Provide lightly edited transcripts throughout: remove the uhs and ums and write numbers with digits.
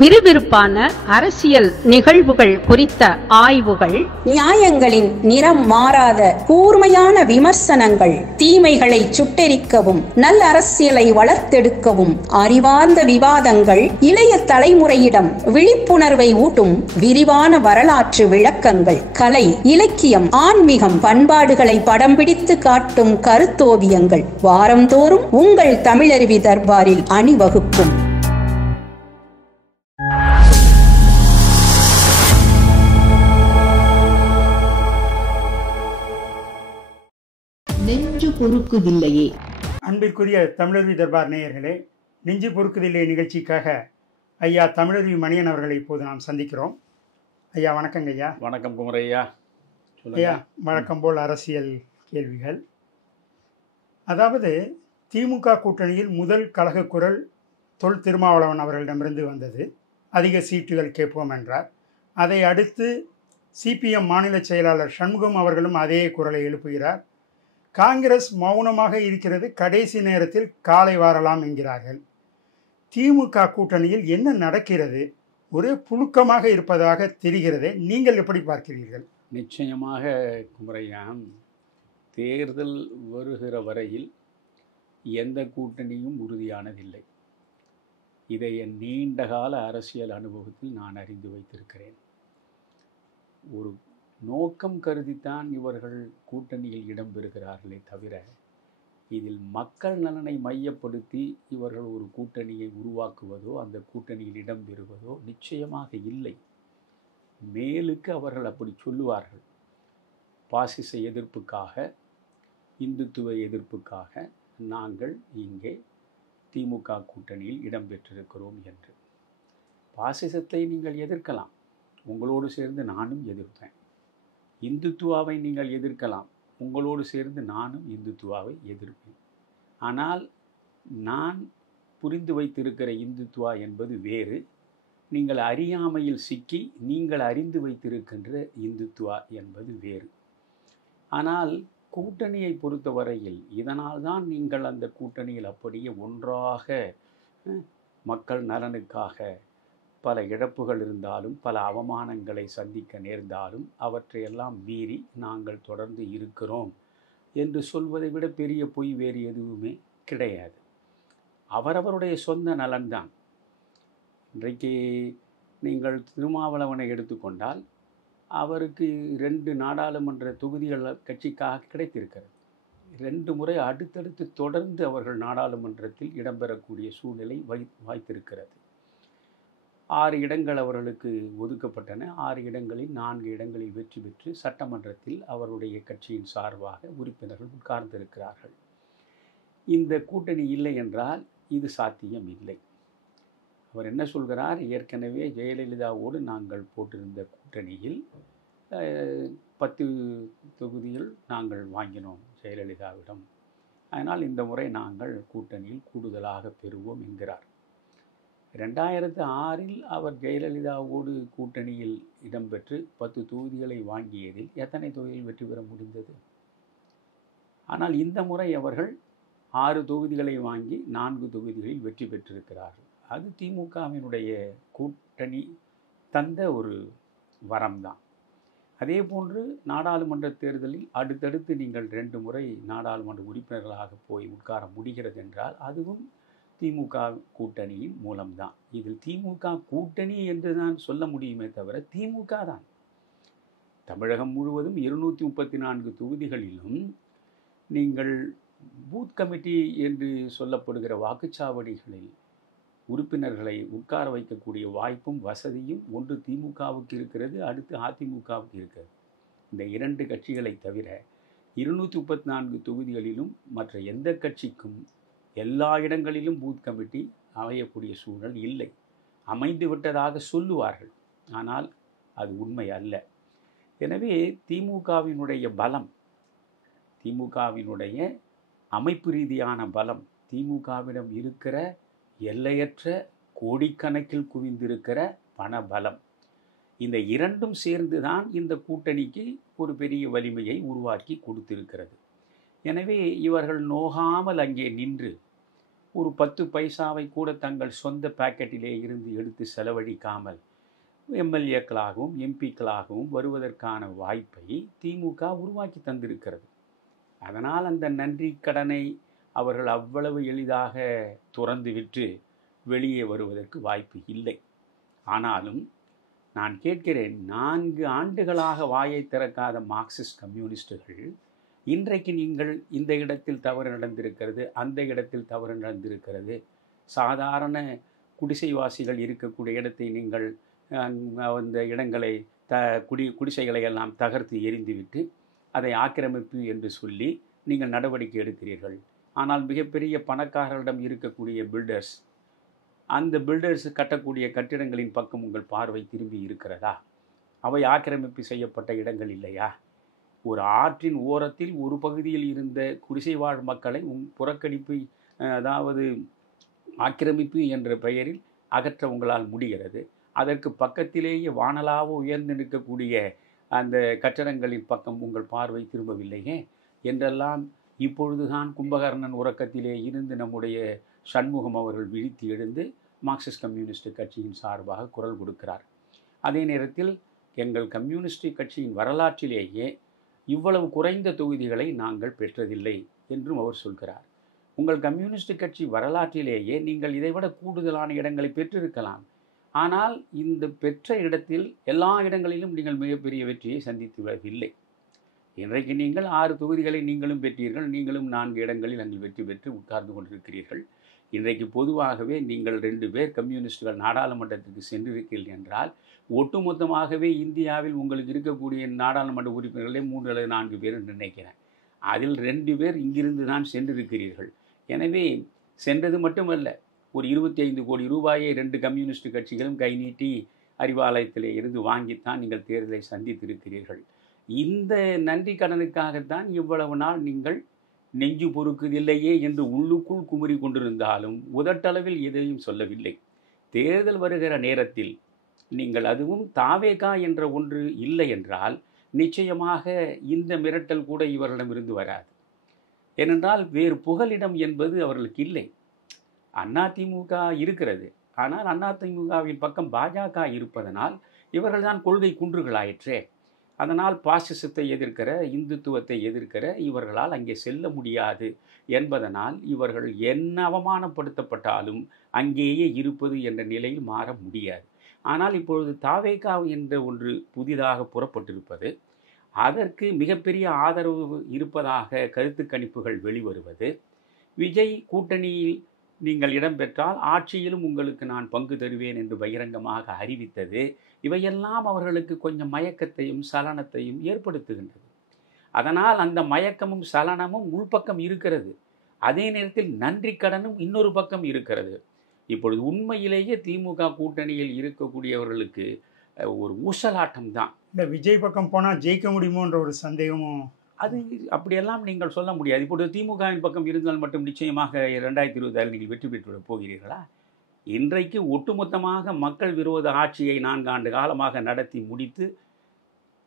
விறுவிறுப்பான அரசியல் நிகழ்வுகள் குறித்த ஆய்வுகள், நியாயங்களின் நிறம் மாறாத கூர்மையான விமர்சனங்கள், தீமைகளை சுட்டெரிக்கவும் நல்ல அரசியலை வளர்த்தெடுக்கவும் அறிவார்ந்த விவாதங்கள், இளைய தலைமுறையிடம் விழிப்புணர்வை ஊட்டும் விரிவான வரலாற்று விளக்கங்கள், கலை, இலக்கியம், ஆன்மீகம், பண்பாடுகளை படம் பிடித்து காட்டும் கருத்தோவியங்கள் வாரந்தோறும் உங்கள் தமிழருவி தர்பாரில் அணிவகுக்கும். நெஞ்சு பொறுக்குதில்லையே. அன்பிற்குரிய தமிழருவி தர்பார் நேயர்களே, நெஞ்சு பொறுக்குதில்லை நிகழ்ச்சிக்காக ஐயா தமிழருவி மணியன் அவர்களை இப்போது நாம் சந்திக்கிறோம். ஐயா வணக்கங்க. ஐயா வணக்கம் குமரையா. ஐயா வழக்கம் போல் அரசியல் கேள்விகள். அதாவது திமுக கூட்டணியில் முதல் கழக குரல் தொல் திருமாவளவன் அவர்களிடமிருந்து வந்தது. அதிக சீட்டுகள் கேட்போம் என்றார். அதை அடுத்து சிபிஎம் மாநில செயலாளர் சண்முகம் அவர்களும் அதே குரலை எழுப்புகிறார். காங்கிரஸ் மௌனமாக இருக்கிறது, கடைசி நேரத்தில் காலை வாரலாம் என்கிறார்கள். திமுக கூட்டணியில் என்ன நடக்கிறது? ஒரே புழுக்கமாக இருப்பதாக தெரிகிறது. நீங்கள் எப்படி பார்க்கிறீர்கள்? நிச்சயமாக குமரையான், தேர்தல் வருகிற வரையில் எந்த கூட்டணியும் உறுதியானதில்லை. இதை என் நீண்டகால அரசியல் அனுபவத்தில் நான் அறிந்து வைத்திருக்கிறேன். ஒரு நோக்கம் கருதித்தான் இவர்கள் கூட்டணியில் இடம்பெறுகிறார்களே தவிர, இதில் மக்கள் நலனை மையப்படுத்தி இவர்கள் ஒரு கூட்டணியை உருவாக்குவதோ அந்த கூட்டணியில் இடம்பெறுவதோ நிச்சயமாக இல்லை. மேலுக்கு அவர்கள் அப்படி சொல்லுவார்கள். பாசிச எதிர்ப்புக்காக, இந்துத்துவ எதிர்ப்புக்காக நாங்கள் இங்கே திமுக கூட்டணியில் இடம்பெற்றிருக்கிறோம் என்று. பாசிசத்தை நீங்கள் எதிர்க்கலாம், உங்களோடு சேர்ந்து நானும் எதிர்ப்பேன். இந்துத்துவாவை நீங்கள் எதிர்க்கலாம், உங்களோடு சேர்ந்து நானும் இந்துத்துவாவை எதிர்ப்பேன். ஆனால் நான் புரிந்து வைத்திருக்கிற இந்துத்துவா என்பது வேறு. நீங்கள் அறியாமையில் சிக்கி நீங்கள் அறிந்து வைத்திருக்கின்ற இந்துத்துவா என்பது வேறு. ஆனால் கூட்டணியை பொறுத்தவரையில் இதனால் தான் நீங்கள் அந்த கூட்டணியில் அப்படியே ஒன்றாக மக்கள் நலனுக்காக பல இழப்புகள் இருந்தாலும் பல அவமானங்களை சந்திக்க நேர்ந்தாலும் அவற்றையெல்லாம் மீறி நாங்கள் தொடர்ந்து இருக்கிறோம் என்று சொல்வதை விட பெரிய பொய் வேறு எதுவுமே கிடையாது. அவரவருடைய சொந்த நலன்தான். இன்றைக்கு நீங்கள் திருமாவளவனை எடுத்துக்கொண்டால் அவருக்கு 2 நாடாளுமன்ற தொகுதிகள் கட்சிக்காக கிடைத்திருக்கிறது. 2 முறை அடுத்தடுத்து தொடர்ந்து அவர்கள் நாடாளுமன்றத்தில் இடம்பெறக்கூடிய சூழ்நிலை வாய்த்திருக்கிறது. 6 இடங்கள் அவர்களுக்கு ஒதுக்கப்பட்டன. 6 இடங்களில் 4 இடங்களில் வெற்றி பெற்று சட்டமன்றத்தில் அவருடைய கட்சியின் சார்பாக உறுப்பினர்கள் உட்கார்ந்திருக்கிறார்கள். இந்த கூட்டணி இல்லை என்றால் இது சாத்தியம் இல்லை. அவர் என்ன சொல்கிறார்? ஏற்கனவே ஜெயலலிதாவோடு நாங்கள் போட்டிருந்த கூட்டணியில் 10 தொகுதிகள் நாங்கள் வாங்கினோம் ஜெயலலிதாவிடம். அதனால் இந்த முறை நாங்கள் கூட்டணியில் கூடுதலாக பெறுவோம் என்கிறார். 2006இல் அவர் ஜெயலலிதாவோடு கூட்டணியில் இடம்பெற்று 10 தொகுதிகளை வாங்கியதில் எத்தனை தொகுதியில் வெற்றி பெற முடிந்தது? ஆனால் இந்த முறை அவர்கள் 6 தொகுதிகளை வாங்கி 4 தொகுதிகளில் வெற்றி பெற்றிருக்கிறார்கள். அது திமுகவினுடைய கூட்டணி தந்த ஒரு வரம்தான். அதே போன்று நாடாளுமன்ற தேர்தலில் அடுத்தடுத்து நீங்கள் 2 முறை நாடாளுமன்ற உறுப்பினர்களாக போய் உட்கார முடிகிறது என்றால் அதுவும் திமுக கூட்டணியின் மூலம்தான். இதில் திமுக கூட்டணி என்று தான் சொல்ல முடியுமே தவிர திமுக தான். தமிழகம் முழுவதும் 234 தொகுதிகளிலும் நீங்கள் பூத் கமிட்டி என்று சொல்லப்படுகிற வாக்குச்சாவடிகளில் உறுப்பினர்களை உட்கார வைக்கக்கூடிய வாய்ப்பும் வசதியும் ஒன்று திமுகவுக்கு இருக்கிறது, அடுத்து அதிமுகவுக்கு இருக்கிறது. இந்த 2 கட்சிகளை தவிர 234 தொகுதிகளிலும் மற்ற எந்த கட்சிக்கும் எல்லா இடங்களிலும் பூத் கமிட்டி அமையக்கூடிய சூழல் இல்லை. அமைந்து விட்டதாக சொல்லுவார்கள், ஆனால் அது உண்மை அல்ல. எனவே திமுகவினுடைய பலம், திமுகவினுடைய அமைப்பு ரீதியான பலம், திமுகவிடம் இருக்கிற எல்லையற்ற கோடிக்கணக்கில் குவிந்திருக்கிற பண பலம், இந்த 2ம் சேர்ந்து தான் இந்த கூட்டணிக்கு ஒரு பெரிய வலிமையை உருவாக்கி கொடுத்திருக்கிறது. எனவே இவர்கள் நோகாமல் அங்கே நின்று ஒரு 10 பைசாவை கூட தங்கள் சொந்த பாக்கெட்டிலே இருந்து எடுத்து செலவழிக்காமல் எம்எல்ஏக்களாகவும் எம்பிக்களாகவும் வருவதற்கான வாய்ப்பை திமுக உருவாக்கி தந்திருக்கிறது. அதனால் அந்த நன்றி கடனை அவர்கள் அவ்வளவு எளிதாக துறந்துவிட்டு வெளியே வருவதற்கு வாய்ப்பு இல்லை. ஆனாலும் நான் கேட்கிறேன், 4 ஆண்டுகளாக வாயை திறக்காத மார்க்சிஸ்ட் கம்யூனிஸ்டுகள் இன்றைக்கு நீங்கள் இந்த இடத்தில் தவறு நடந்திருக்கிறது, அந்த இடத்தில் தவறு நடந்திருக்கிறது, சாதாரண குடிசைவாசிகள் இருக்கக்கூடிய இடத்தை நீங்கள் அந்த இடங்களை குடிசைகளை எல்லாம் தகர்த்து எரிந்துவிட்டு அதை ஆக்கிரமிப்பு என்று சொல்லி நீங்கள் நடவடிக்கை எடுக்கிறீர்கள். ஆனால் மிகப்பெரிய பணக்காரர்களிடம் இருக்கக்கூடிய பில்டர்ஸ், அந்த பில்டர்ஸ் கட்டக்கூடிய கட்டிடங்களின் பக்கம் உங்கள் பார்வை திரும்பி இருக்கிறதா? அவை ஆக்கிரமிப்பு செய்யப்பட்ட இடங்கள் இல்லையா? ஒரு ஆற்றின் ஓரத்தில் ஒரு பகுதியில் இருந்த குடிசை வாழ் மக்களை புறக்கணிப்பு, அதாவது ஆக்கிரமிப்பு என்ற பெயரில் அகற்ற உங்களால் முடிகிறது. அதற்கு பக்கத்திலேயே வானலாக உயர்ந்து நிற்கக்கூடிய அந்த கட்டடங்களின் பக்கம் உங்கள் பார்வை திரும்பவில்லையே என்றெல்லாம் இப்பொழுதுதான் கும்பகர்ணன் உறக்கத்திலே இருந்து நம்முடைய சண்முகம் அவர்கள் விழித்து எழுந்து மார்க்சிஸ்ட் கம்யூனிஸ்ட் கட்சியின் சார்பாக குரல் கொடுக்கிறார். அதே நேரத்தில் எங்கள் கம்யூனிஸ்ட் கட்சியின் வரலாற்றிலேயே இவ்வளவு குறைந்த தொகுதிகளை நாங்கள் பெற்றதில்லை என்றும் அவர் சொல்கிறார். உங்கள் கம்யூனிஸ்ட் கட்சி வரலாற்றிலேயே நீங்கள் இதைவிட கூடுதலான இடங்களை பெற்றிருக்கலாம். ஆனால் இந்த பெற்ற இடத்தில் எல்லா இடங்களிலும் நீங்கள் மிகப்பெரிய வெற்றியை சந்தித்து வரவில்லை. இன்றைக்கு நீங்கள் 6 தொகுதிகளை நீங்களும் பெற்றீர்கள். நீங்களும் 4 இடங்களில் அங்கே வெற்றி பெற்று உட்கார்ந்து கொண்டிருக்கிறீர்கள். இன்றைக்கு பொதுவாகவே நீங்கள் 2 பேர் கம்யூனிஸ்டுகள் நாடாளுமன்றத்துக்கு சென்றிருக்கிறீர்கள் என்றால், ஒட்டுமொத்தமாகவே இந்தியாவில் உங்களுக்கு இருக்கக்கூடிய நாடாளுமன்ற உறுப்பினர்களே 3 அல்லது 4 பேர் என்று நினைக்கிறேன். அதில் 2 பேர் இங்கிருந்து தான் சென்றிருக்கிறீர்கள். எனவே சென்றது மட்டுமல்ல, ஒரு 25 கோடி ரூபாயை 2 கம்யூனிஸ்ட் கட்சிகளும் கை நீட்டி அறிவாலயத்திலே இருந்து வாங்கித்தான் நீங்கள் தேர்தலை சந்தித்திருக்கிறீர்கள். இந்த நன்றி கடனுக்காகத்தான் இவ்வளவு நாள் நீங்கள் நெஞ்சு பொறுக்குதில்லையே என்று உள்ளுக்குள் குமுறி கொண்டிருந்தாலும் உதட்டளவில் எதையும் சொல்லவில்லை. தேர்தல் வருகிற நேரத்தில் நீங்கள் அதுவும் தாவேகா என்ற ஒன்று இல்லை என்றால் நிச்சயமாக இந்த மிரட்டல் கூட இவர்களிடமிருந்து வராது. ஏனென்றால் வேறு புகலிடம் என்பது அவர்களுக்கு இல்லை. அதிமுக இருக்கிறது, ஆனால் அதிமுகவின் பக்கம் பாஜக இருப்பதனால் இவர்கள்தான் கொள்கை குன்றுகளாயிற்றே. அதனால் பாசிசத்தை எதிர்க்கிற, இந்துத்துவத்தை எதிர்க்கிற இவர்களால் அங்கே செல்ல முடியாது என்பதனால் இவர்கள் என்ன அவமானப்படுத்தப்பட்டாலும் அங்கேயே இருப்பது என்ற நிலையில் மாற முடியாது. ஆனால் இப்பொழுது தாவேகா என்ற ஒன்று புதிதாக புறப்பட்டிருப்பது, அதற்கு மிகப்பெரிய ஆதரவு இருப்பதாக கருத்து கணிப்புகள் வெளிவருவது, விஜய் கூட்டணியில் நீங்கள் இடம்பெற்றால் ஆட்சியிலும் உங்களுக்கு நான் பங்கு தருவேன் என்று பகிரங்கமாக அறிவித்தது, இவையெல்லாம் அவர்களுக்கு கொஞ்சம் மயக்கத்தையும் சலனத்தையும் ஏற்படுத்துகின்றது. அதனால் அந்த மயக்கமும் சலனமும் உள்பக்கம் இருக்கிறது. அதே நேரத்தில் நன்றி கடனும் இன்னொரு பக்கம் இருக்கிறது. இப்பொழுது உண்மையிலேயே திமுக கூட்டணியில் இருக்கக்கூடியவர்களுக்கு ஒரு ஊசலாட்டம் தான். இந்த விஜய் பக்கம் போனால் ஜெயிக்க முடியுமோன்ற ஒரு சந்தேகமும், அது அப்படியெல்லாம் நீங்கள் சொல்ல முடியாது. இப்பொழுது திமுகவின் பக்கம் இருந்தால் மட்டும் நிச்சயமாக 2026 நீங்கள் வெற்றி பெற்றுவிடப் போகிறீர்களா? இன்றைக்கு ஒட்டுமொத்தமாக மக்கள் விரோத ஆட்சியை 4 ஆண்டு காலமாக நடத்தி முடித்து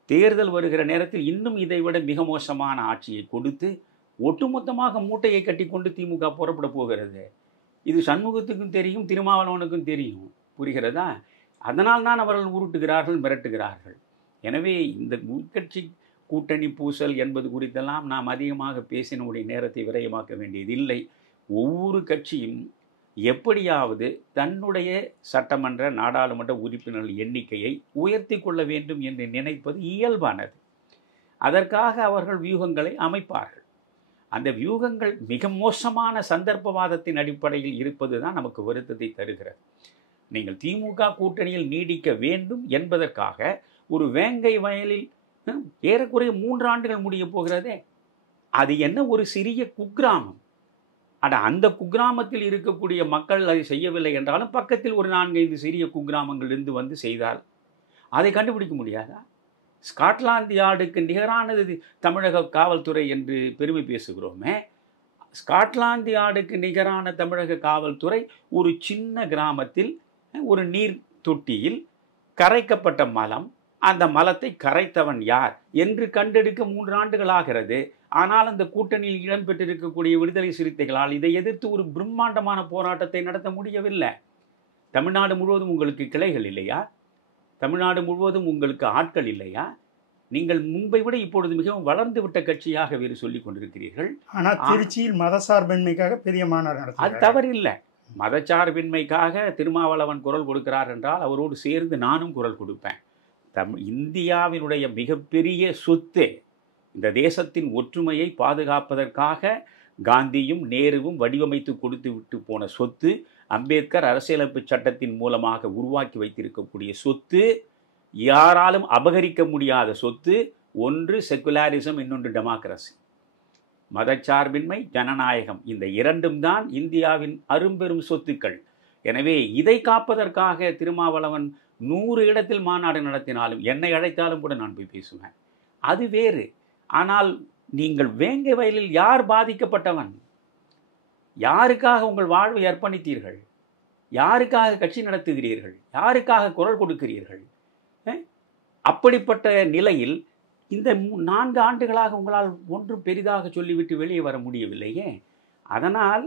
தேர்தல் வருகிற நேரத்தில் இன்னும் இதைவிட மிக மோசமான ஆட்சியை கொடுத்து ஒட்டுமொத்தமாக மூட்டையை கட்டி கொண்டு திமுக புறப்பட போகிறது. இது சண்முகத்துக்கும் தெரியும், திருமாவளவனுக்கும் தெரியும். புரிகிறதா? அதனால் தான் அவர்கள் உருட்டுகிறார்கள், மிரட்டுகிறார்கள். எனவே இந்த உள்கட்சி கூட்டணி பூசல் என்பது குறித்தெல்லாம் நாம் அதிகமாக பேசினுடைய நேரத்தை விரயமாக்க வேண்டியதில்லை. ஒவ்வொரு கட்சியும் எப்படியாவது தன்னுடைய சட்டமன்ற நாடாளுமன்ற உறுப்பினர்கள் எண்ணிக்கையை உயர்த்தி கொள்ள வேண்டும் என்று நினைப்பது இயல்பானது. அதற்காக அவர்கள் வியூகங்களை அமைப்பார்கள். அந்த வியூகங்கள் மிக மோசமான சந்தர்ப்பவாதத்தின் அடிப்படையில் இருப்பது தான் நமக்கு வருத்தத்தை தருகிறது. நீங்கள் திமுக கூட்டணியில் நீடிக்க வேண்டும் என்பதற்காக ஒரு வேங்கை வயலில் ஏறக்குறைய 3 ஆண்டுகள் முடிய போகிறதே, அது என்ன ஒரு சிறிய குக்கிராமம். அந்த குக்கிராமத்தில் இருக்கக்கூடிய மக்கள் அதை செய்யவில்லை என்றாலும் பக்கத்தில் ஒரு 4-5 சிறிய குக்கிராமங்கள் இருந்து வந்து செய்தால் அதை கண்டுபிடிக்க முடியாதா? ஸ்காட்லாந்து யார்டுக்கு நிகரானது தமிழக காவல்துறை என்று பெருமை பேசுகிறோமே, ஸ்காட்லாந்து யார்டுக்கு நிகரான தமிழக காவல்துறை ஒரு சின்ன கிராமத்தில் ஒரு நீர் தொட்டியில் கரைக்கப்பட்ட மலம், அந்த மலத்தை கரைத்தவன் யார் என்று கண்டெடுக்க 3 ஆண்டுகள் ஆகிறது. ஆனால் அந்த கூட்டணியில் இடம்பெற்றிருக்கக்கூடிய விடுதலை சிறுத்தைகளால் இதை எதிர்த்து ஒரு பிரம்மாண்டமான போராட்டத்தை நடத்த முடியவில்லை. தமிழ்நாடு முழுவதும் உங்களுக்கு கிளைகள் இல்லையா? தமிழ்நாடு முழுவதும் உங்களுக்கு ஆட்கள் இல்லையா? நீங்கள் முன்பை விட இப்பொழுது மிகவும் வளர்ந்து விட்ட கட்சியாக வேறு சொல்லிக் கொண்டிருக்கிறீர்கள். ஆனால் திருச்சியில் மதசார்பின்மைக்காக பெரிய மாநாடு அது நடத்துகிறார். தவறில்லை. மதச்சார்பின்மைக்காக திருமாவளவன் குரல் கொடுக்கிறார் என்றால் அவரோடு சேர்ந்து நானும் குரல் கொடுப்பேன். இந்தியாவினுடைய மிகப்பெரிய சொத்து, இந்த தேசத்தின் ஒற்றுமையை பாதுகாப்பதற்காக காந்தியும் நேருவும் வடிவமைத்து கொடுத்து விட்டு போன சொத்து, அம்பேத்கர் அரசியலமைப்பு சட்டத்தின் மூலமாக உருவாக்கி வைத்திருக்கக்கூடிய சொத்து, யாராலும் அபகரிக்க முடியாத சொத்து. ஒன்று செக்குலாரிசம், இன்னொன்று டெமோக்ரஸி. மதச்சார்பின்மை, ஜனநாயகம், இந்த இரண்டும் தான் இந்தியாவின் அரும்பெரும் சொத்துக்கள். எனவே இதை காப்பதற்காக திருமாவளவன் 100 இடத்தில் மாநாடு நடத்தினாலும் என்னை அழைத்தாலும் கூட நான் போய் பேசுவேன். அது வேறு. ஆனால் நீங்கள் வேங்கை வயலில் யார் பாதிக்கப்பட்டவன்? யாருக்காக உங்கள் வாழ்வை அர்ப்பணித்தீர்கள்? யாருக்காக கட்சி நடத்துகிறீர்கள்? யாருக்காக குரல் கொடுக்கிறீர்கள்? அப்படிப்பட்ட நிலையில் இந்த 4 ஆண்டுகளாக உங்களால் ஒன்றும் பெரிதாக சொல்லிவிட்டு வெளியே வர முடியவில்லையே. அதனால்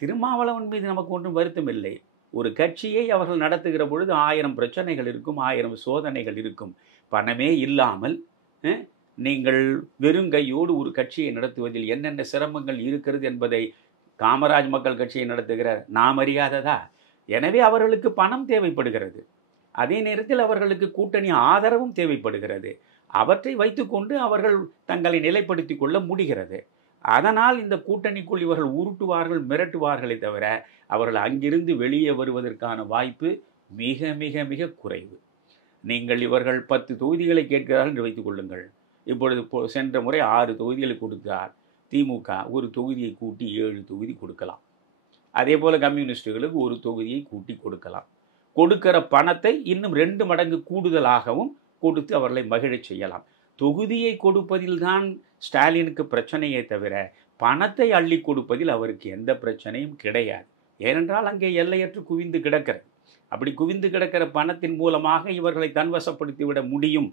திருமாவளவன் மீது நமக்கு ஒன்றும் வருத்தம் இல்லை. ஒரு கட்சியை அவர்கள் நடத்துகிற பொழுது 1000 பிரச்சனைகள் இருக்கும், 1000 சோதனைகள் இருக்கும். பணமே இல்லாமல் நீங்கள் வெறுங்கையோடு ஒரு கட்சியை நடத்துவதில் என்னென்ன சிரமங்கள் இருக்கிறது என்பதை காமராஜ் மக்கள் கட்சியை நடத்துகிற நாம் அறியாததா? எனவே அவர்களுக்கு பணம் தேவைப்படுகிறது. அதே நேரத்தில் அவர்களுக்கு கூட்டணி ஆதரவும் தேவைப்படுகிறது. அவற்றை வைத்துக்கொண்டு அவர்கள் தங்களை நிலைப்படுத்தி கொள்ள முடிகிறது. அதனால் இந்த கூட்டணிக்குள் இவர்கள் உருட்டுவார்கள், மிரட்டுவார்களே தவிர அவர்கள் அங்கிருந்து வெளியே வருவதற்கான வாய்ப்பு மிக மிக மிக குறைவு. நீங்கள் இவர்கள் 10 தொகுதிகளை கேட்கிறார்கள் என்று வைத்துக் கொள்ளுங்கள். இப்பொழுது சென்ற முறை 6 தொகுதிகளை கொடுத்தார் திமுக. ஒரு தொகுதியை கூட்டி 7 தொகுதி கொடுக்கலாம். அதே போல் கம்யூனிஸ்டுகளுக்கு ஒரு தொகுதியை கூட்டி கொடுக்கலாம். கொடுக்கிற பணத்தை இன்னும் 2 மடங்கு கூடுதலாகவும் கொடுத்து அவர்களை மகிழச் செய்யலாம். தொகுதியை கொடுப்பதில் தான் ஸ்டாலினுக்கு பிரச்சனையே தவிர பணத்தை அள்ளி கொடுப்பதில் அவருக்கு எந்த பிரச்சனையும் கிடையாது. ஏனென்றால் அங்கே எல்லையற்று குவிந்து கிடக்கிறது. அப்படி குவிந்து கிடக்கிற பணத்தின் மூலமாக இவர்களை தன்வசப்படுத்திவிட முடியும்.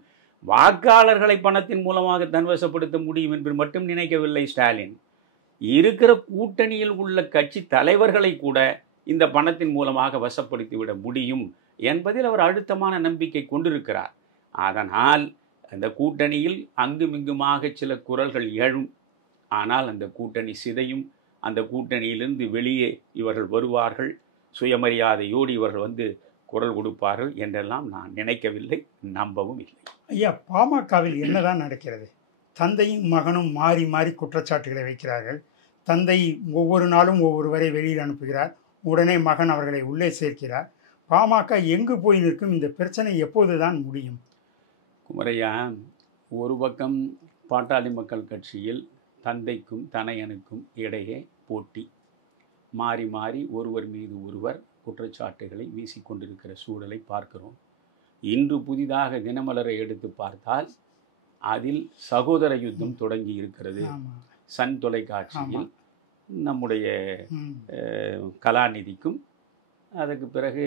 வாக்காளர்களை பணத்தின் மூலமாக தன்வசப்படுத்த முடியும் என்று மட்டும் நினைக்கவில்லை ஸ்டாலின். இருக்கிற கூட்டணியில் உள்ள கட்சி தலைவர்களை கூட இந்த பணத்தின் மூலமாக வசப்படுத்திவிட முடியும் என்பதில் அவர் அழுத்தமான நம்பிக்கை கொண்டிருக்கிறார். அதனால் அந்த கூட்டணியில் அங்குமிங்குமாக சில குரல்கள் எழும். ஆனால் அந்த கூட்டணி சிதையும். அந்த கூட்டணியிலிருந்து வெளியே இவர்கள் வருவார்கள். சுயமரியாதையோடு இவர்கள் வந்து குரல் கொடுப்பார்கள் என்றெல்லாம் நான் நினைக்கவில்லை, நம்பவும் இல்லை. ஐயா, பாமகவில் என்னதான் நடக்கிறது? தந்தையும் மகனும் மாறி மாறி குற்றச்சாட்டுகளை வைக்கிறார்கள். தந்தை ஒவ்வொரு நாளும் ஒவ்வொருவரை வெளியில் அனுப்புகிறார். உடனே மகன் அவர்களை உள்ளே சேர்க்கிறார். பாமக எங்கு போய் நிற்கும்? இந்த பிரச்சனை எப்போது தான் முடியும்? குமரையா, ஒரு பக்கம் பாட்டாளி மக்கள் கட்சியில் தந்தைக்கும் தனையனுக்கும் இடையே போட்டி. மாறி மாறி ஒருவர் மீது ஒருவர் குற்றச்சாட்டுகளை வீசிக்கொண்டிருக்கிற சூழலை பார்க்கிறோம். இன்று புதிதாக தினமலரை எடுத்து பார்த்தால் அதில் சகோதர யுத்தம் தொடங்கி இருக்கிறது. சன் தொலைக்காட்சியில் நம்முடைய கலாநிதிக்கும் அதுக்கு பிறகு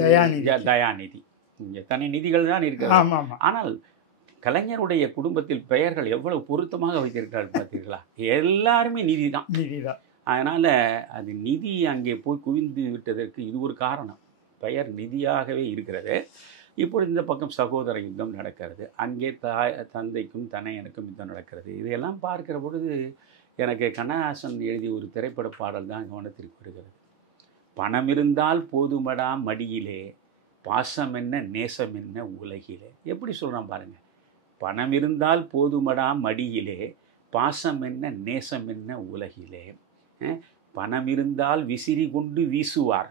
தயாநிதி, தனி நிதிகள் தான் இருக்கிறது. ஆனால் கலைஞருடைய குடும்பத்தில் பெயர்கள் எவ்வளவு பொருத்தமாக வைத்திருக்கிறார் பார்த்தீர்களா? எல்லாருமே நிதி தான். அதனால் அது நிதி அங்கே போய் குவிந்து விட்டதற்கு இது ஒரு காரணம். பெயர் நிதியாகவே இருக்கிறது. இப்பொழுது இந்த பக்கம் சகோதர யுத்தம் நடக்கிறது. அங்கே தந்தைக்கும் தனையனுக்கும் யுத்தம் நடக்கிறது. இதையெல்லாம் பார்க்கிற பொழுது எனக்கு கண்ணதாசன் எழுதிய ஒரு திரைப்பட பாடல் தான் கவனத்திற்கு வருகிறது. பணம் இருந்தால் போதுமடா மடியிலே, பாசம் என்ன நேசம் என்ன உலகிலே. எப்படி சொல்கிறான் பாருங்க. பணம் இருந்தால் போதுமடா மடியிலே, பாசம் என்ன நேசம் என்ன உலகிலே. பணம் இருந்தால் விசிறி கொண்டு வீசுவார்,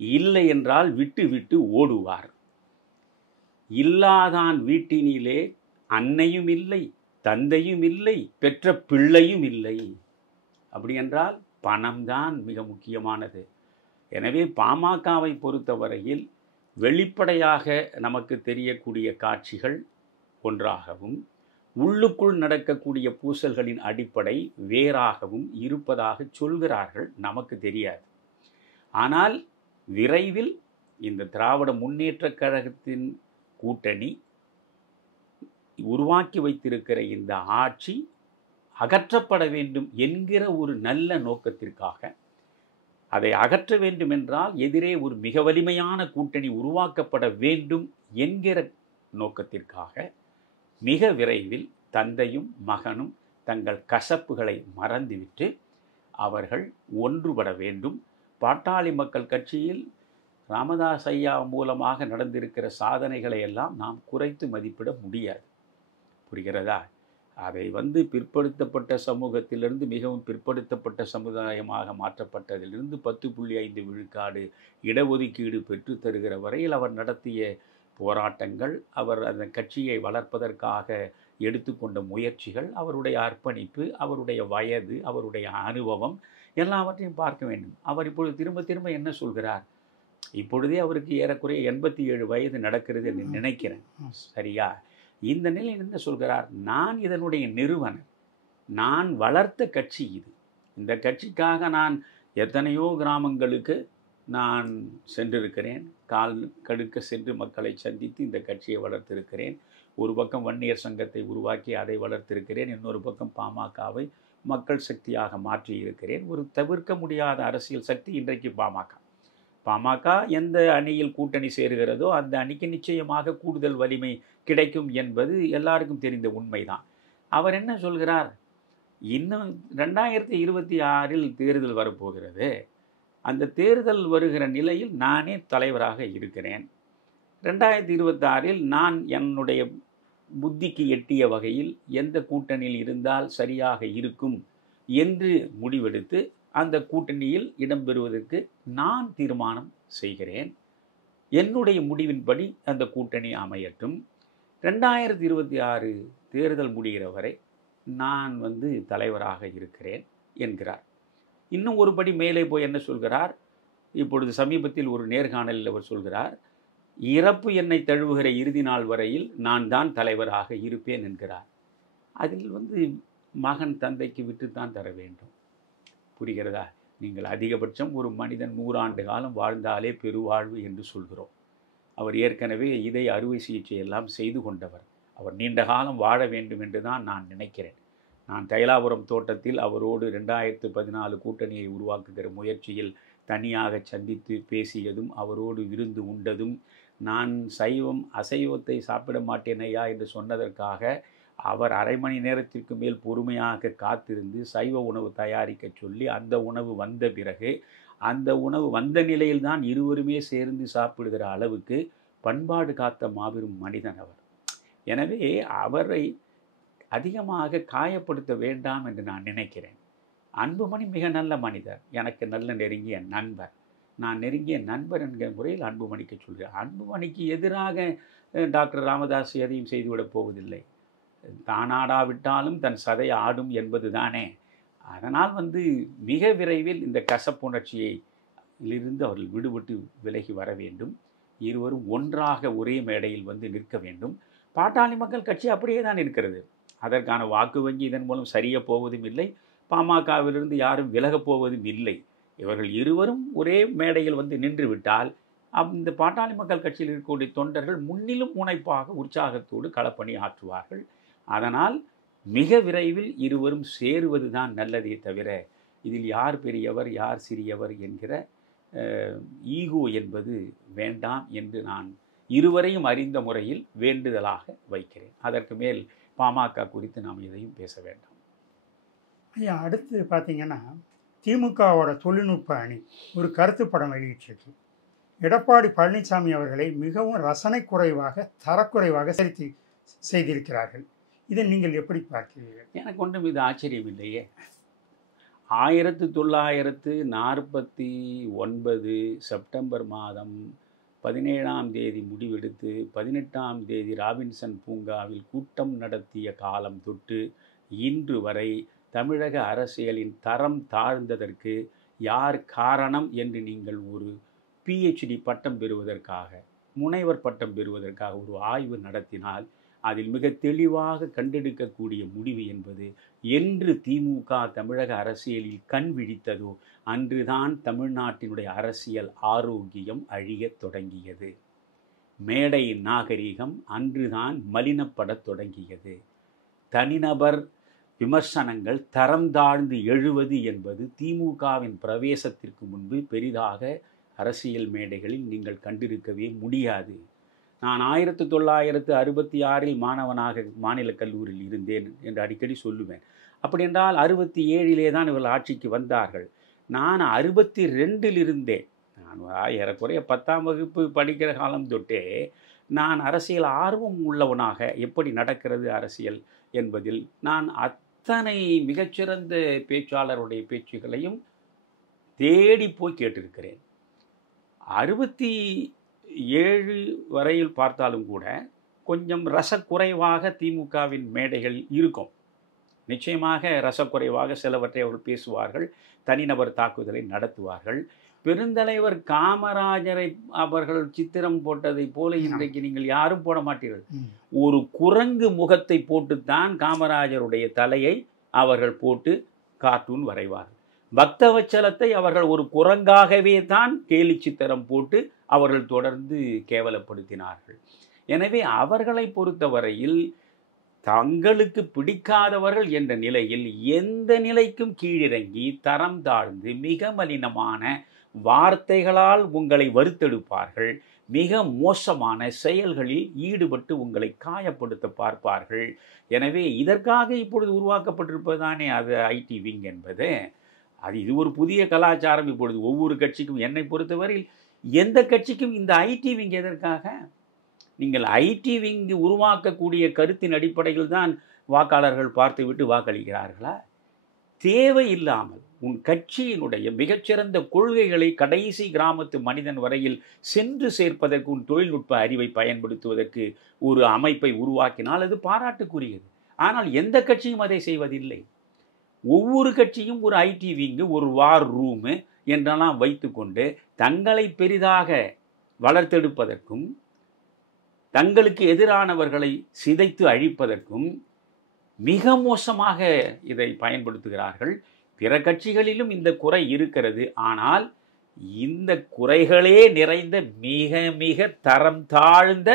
இல்லை என்றால் விட்டு விட்டு ஓடுவார். இல்லாதான் வீட்டினிலே அன்னையும் இல்லை, தந்தையும் இல்லை, பெற்ற பிள்ளையும் இல்லை. அப்படி என்றால் பணம்தான் மிக முக்கியமானது. எனவே பாமகவை பொறுத்தவரையில் வெளிப்படையாக நமக்கு தெரியக்கூடிய காட்சிகள் ஒன்றாகவும், உள்ளுக்குள் நடக்கக்கூடிய பூசல்களின் அடிப்படை வேறாகவும் இருப்பதாக சொல்கிறார்கள். நமக்கு தெரியாது. ஆனால் விரைவில் இந்த திராவிட முன்னேற்றக் கழகத்தின் கூட்டணி உருவாக்கி வைத்திருக்கிற இந்த ஆட்சி அகற்றப்பட வேண்டும் என்கிற ஒரு நல்ல நோக்கத்திற்காக, அதை அகற்ற வேண்டும் என்றால் எதிரே ஒரு மிக வலிமையான கூட்டணி உருவாக்கப்பட வேண்டும் என்கிற நோக்கத்திற்காக மிக விரைவில் தந்தையும் மகனும் தங்கள் கசப்புகளை மறந்துவிட்டு அவர்கள் ஒன்றுபட வேண்டும். பாட்டாளி மக்கள் கட்சியில் ராமதாஸ் ஐயா மூலமாக நடந்திருக்கிற சாதனைகளை எல்லாம் நாம் குறைத்து மதிப்பிட முடியாது. புரிகிறதா? அதை பிற்படுத்தப்பட்ட சமூகத்திலிருந்து மிகவும் பிற்படுத்தப்பட்ட சமுதாயமாக மாற்றப்பட்டதிலிருந்து 10.5 விழுக்காடு இடஒதுக்கீடு பெற்று தருகிற வரையில் அவர் நடத்திய போராட்டங்கள், அவர் அந்த கட்சியை வளர்ப்பதற்காக எடுத்துக்கொண்ட முயற்சிகள், அவருடைய அர்ப்பணிப்பு, அவருடைய வயது, அவருடைய அனுபவம் எல்லாவற்றையும் பார்க்க வேண்டும். அவர் இப்பொழுது திரும்ப திரும்ப என்ன சொல்கிறார்? இப்பொழுதே அவருக்கு ஏறக்குறைய 87 வயது நடக்கிறது என்று நினைக்கிறேன். சரியா? இந்த நிலையில் என்ன சொல்கிறார்? நான் இதனுடைய நிறுவனர், நான் வளர்த்த கட்சி இது. இந்த கட்சிக்காக நான் எத்தனையோ கிராமங்களுக்கு நான் சென்றிருக்கிறேன். கால் கடுக்க சென்று மக்களை சந்தித்து இந்த கட்சியை வளர்த்திருக்கிறேன். ஒரு பக்கம் வன்னியர் சங்கத்தை உருவாக்கி அதை வளர்த்திருக்கிறேன். இன்னொரு பக்கம் பாமகவை மக்கள் சக்தியாக மாற்றியிருக்கிறேன். ஒரு தவிர்க்க முடியாத அரசியல் சக்தி இன்றைக்கு பாமக எந்த அணியில் கூட்டணி சேருகிறதோ அந்த அணிக்கு நிச்சயமாக கூடுதல் வலிமை கிடைக்கும் என்பது எல்லாருக்கும் தெரிந்த உண்மைதான். அவர் என்ன சொல்கிறார்? இன்னும் 2026 தேர்தல் வரப்போகிறது. அந்த தேர்தல் வருகிற நிலையில் நானே தலைவராக இருக்கிறேன். 2026 நான் என்னுடைய புத்திக்கு எட்டிய வகையில் எந்த கூட்டணியில் இருந்தால் சரியாக இருக்கும் என்று முடிவெடுத்து அந்த கூட்டணியில் இடம்பெறுவதற்கு நான் தீர்மானம் செய்கிறேன். என்னுடைய முடிவின்படி அந்த கூட்டணி அமையட்டும். 2026 தேர்தல் முடிகிற வரை நான் தலைவராக இருக்கிறேன் என்கிறார். இன்னும் ஒருபடி மேலே போய் என்ன சொல்கிறார்? இப்பொழுது சமீபத்தில் ஒரு நேர்காணலில் அவர் சொல்கிறார், இறப்பு என்னை தழுவுகிற இறுதி நாள் வரையில் நான் தான் தலைவராக இருப்பேன் என்கிறார். அதில் மகன் தந்தைக்கு விட்டுத்தான் தர வேண்டும். புரிகிறதா? நீங்கள் அதிகபட்சம் ஒரு மனிதன் 100 ஆண்டு காலம் வாழ்ந்தாலே பெருவாழ்வு என்று சொல்கிறோம். அவர் ஏற்கனவே இதய அறுவை சிகிச்சை எல்லாம் செய்து கொண்டவர். அவர் நீண்ட காலம் வாழ வேண்டும் என்று தான் நான் நினைக்கிறேன். நான் தைலாபுரம் தோட்டத்தில் அவரோடு 2014 கூட்டணியை உருவாக்குகிற முயற்சியில் தனியாக சந்தித்து பேசியதும், அவரோடு விருந்து உண்டதும், நான் சைவம் அசைவத்தை சாப்பிட மாட்டேன் ஐயா என்று சொன்னதற்காக அவர் அரை மணி நேரத்திற்கு மேல் பொறுமையாக காத்திருந்து சைவ உணவு தயாரிக்க சொல்லி அந்த உணவு வந்த பிறகு அந்த உணவு வந்த நிலையில்தான் இருவருமே சேர்ந்து சாப்பிடுகிற அளவுக்கு பண்பாடு காத்த மாபெரும் மனிதன் அவர். எனவே அவரை அதிகமாக காயப்படுத்த வேண்டாம் என்று நான் நினைக்கிறேன். அன்புமணி மிக நல்ல மனிதர், எனக்கு நல்ல நெருங்கிய நண்பர். நான் நெருங்கிய நண்பர் என்கிற முறையில் அன்புமணிக்கு சொல்கிறேன். அன்புமணிக்கு எதிராக டாக்டர் ராமதாஸ் எதையும் செய்துவிடப் போவதில்லை. தானாடாவிட்டாலும் தன் சதை ஆடும் என்பது தானே. அதனால் மிக விரைவில் இந்த கசப்புணர்ச்சியிலிருந்து அவர்கள் விடுபட்டு விலகி வர வேண்டும். இருவரும் ஒன்றாக ஒரே மேடையில் நிற்க வேண்டும். பாட்டாளி மக்கள் கட்சி அப்படியே தான் இருக்கிறது. அதற்கான வாக்கு வங்கி இதன் மூலம் சரிய போவதும் இல்லை. பாமகவிலிருந்து யாரும் விலகப் போவதும் இல்லை. இவர்கள் இருவரும் ஒரே மேடையில் நின்று விட்டால் இந்த பாட்டாளி மக்கள் கட்சியில் இருக்கக்கூடிய தொண்டர்கள் முன்னிலும் முனைப்பாக உற்சாகத்தோடு களப்பணி ஆற்றுவார்கள். அதனால் மிக விரைவில் இருவரும் சேருவது தான் நல்லதே தவிர இதில் யார் பெரியவர் யார் சிறியவர் என்கிற ஈகோ என்பது வேண்டாம் என்று நான் இருவரையும் அறிந்த முறையில் வேண்டுதலாக வைக்கிறேன். அதற்கு மேல் பாமக குறித்து நாம் எதையும் பேச வேண்டாம். ஐயா, அடுத்து பார்த்தீங்கன்னா திமுகவோட தொழில்நுட்ப அணி ஒரு கருத்து படம் வெளியிட்டிருக்கு. எடப்பாடி பழனிசாமி அவர்களை மிகவும் ரசனை குறைவாக தரக்குறைவாக சரித்து செய்திருக்கிறார்கள். இதை நீங்கள் எப்படி பார்க்கிறீர்கள்? எனக்கு ஒன்றும் இது ஆச்சரியம் இல்லையே. 1949 செப்டம்பர் மாதம் 17ஆம் தேதி முடிவெடுத்து 18ஆம் தேதி ராபின்சன் பூங்காவில் கூட்டம் நடத்திய காலம் தொட்டு இன்று வரை தமிழக அரசியலின் தரம் தாழ்ந்ததற்கு யார் காரணம் என்று நீங்கள் ஒரு PhD பட்டம் பெறுவதற்காக, முனைவர் பட்டம் பெறுவதற்காக ஒரு ஆய்வு நடத்தினால் அதில் மிக தெளிவாக கண்டெடுக்கக்கூடிய முடிவு என்பது, என்று திமுக தமிழக அரசியலில் கண் விழித்ததோ அன்றுதான் தமிழ்நாட்டினுடைய அரசியல் ஆரோக்கியம் அழியத் தொடங்கியது. மேடை நாகரிகம் அன்றுதான் மலினப்படத் தொடங்கியது. தனிநபர் விமர்சனங்கள் தரம் தாழ்ந்து எழுவது என்பது திமுகவின் பிரவேசத்திற்கு முன்பு பெரிதாக அரசியல் மேடைகளில் நீங்கள் கண்டிருக்கவே முடியாது. நான் 1966 மாணவனாக மாநில கல்லூரியில் இருந்தேன் என்று அடிக்கடி சொல்லுவேன். அப்படி என்றால் 67 தான் இவர்கள் ஆட்சிக்கு வந்தார்கள். நான் 62 இருந்தேன். நான் ஏறக்குறைய 10ஆம் வகுப்பு படிக்கிற காலம் தொட்டே நான் அரசியல் ஆர்வம் உள்ளவனாக, எப்படி நடக்கிறது அரசியல் என்பதில் நான் அத்தனை மிகச்சிறந்த பேச்சாளருடைய பேச்சுகளையும் தேடி போய் கேட்டிருக்கிறேன். 67 வரையில் பார்த்தாலும் கூட கொஞ்சம் ரசக்குறைவாக திமுகவின் மேடைகள் இருக்கும். நிச்சயமாக ரசக்குறைவாக சிலவற்றை அவர்கள் பேசுவார்கள், தனிநபர் தாக்குதலை நடத்துவார்கள். பெருந்தலைவர் காமராஜரை அவர்கள் சித்திரம் போட்டதை போல இன்றைக்கு நீங்கள் யாரும் போட மாட்டீர்கள். ஒரு குரங்கு முகத்தை போட்டுத்தான் காமராஜருடைய தலையை அவர்கள் போட்டு கார்ட்டூன் வரைவார்கள். பக்தவச்சலத்தை அவர்கள் ஒரு குரங்காகவே தான் கேலி சித்திரம் போட்டு அவர்கள் தொடர்ந்து கேவலப்படுத்தினார்கள். எனவே அவர்களை பொறுத்தவரையில் தங்களுக்கு பிடிக்காதவர்கள் என்ற நிலையில் எந்த நிலைக்கும் கீழிறங்கி தரம் தாழ்ந்து மிக மலினமான வார்த்தைகளால் உங்களை வருத்தெடுப்பார்கள். மிக மோசமான செயல்களில் ஈடுபட்டு உங்களை காயப்படுத்த பார்ப்பார்கள். எனவே இதற்காக இப்பொழுது உருவாக்கப்பட்டிருப்பதுதானே அது ஐடி விங் என்பது. இது ஒரு புதிய கலாச்சாரம். இப்பொழுது ஒவ்வொரு கட்சிக்கும், என்னை பொறுத்தவரையில் எந்த கட்சிக்கும் இந்த ஐடி விங் எதற்காக? நீங்கள் ஐடி விங் உருவாக்கக்கூடிய கருத்தின் அடிப்படையில் தான் வாக்காளர்கள் பார்த்துவிட்டு வாக்களிக்கிறார்களா? தேவையில்லாமல் உன் கட்சியினுடைய மிகச்சிறந்த கொள்கைகளை கடைசி கிராமத்து மனிதன் வரையில் சென்று சேர்ப்பதற்கு உன் தொழில்நுட்ப அறிவை பயன்படுத்துவதற்கு ஒரு அமைப்பை உருவாக்கினால் அது பாராட்டுக்குரியது. ஆனால் எந்த கட்சியும் அதை செய்வதில்லை. ஒவ்வொரு கட்சியும் ஒரு ஐடி விங்கு, ஒரு வார் ரூமு என்றெல்லாம் வைத்துக்கொண்டு தங்களை பெரிதாக வளர்த்தெடுப்பதற்கும் தங்களுக்கு எதிரானவர்களை சிதைத்து அழிப்பதற்கும் மிக மோசமாக இதை பயன்படுத்துகிறார்கள். பிற கட்சிகளிலும் இந்த குறை இருக்கிறது. ஆனால் இந்த குறைகளே நிறைந்த மிக மிக தரம் தாழ்ந்த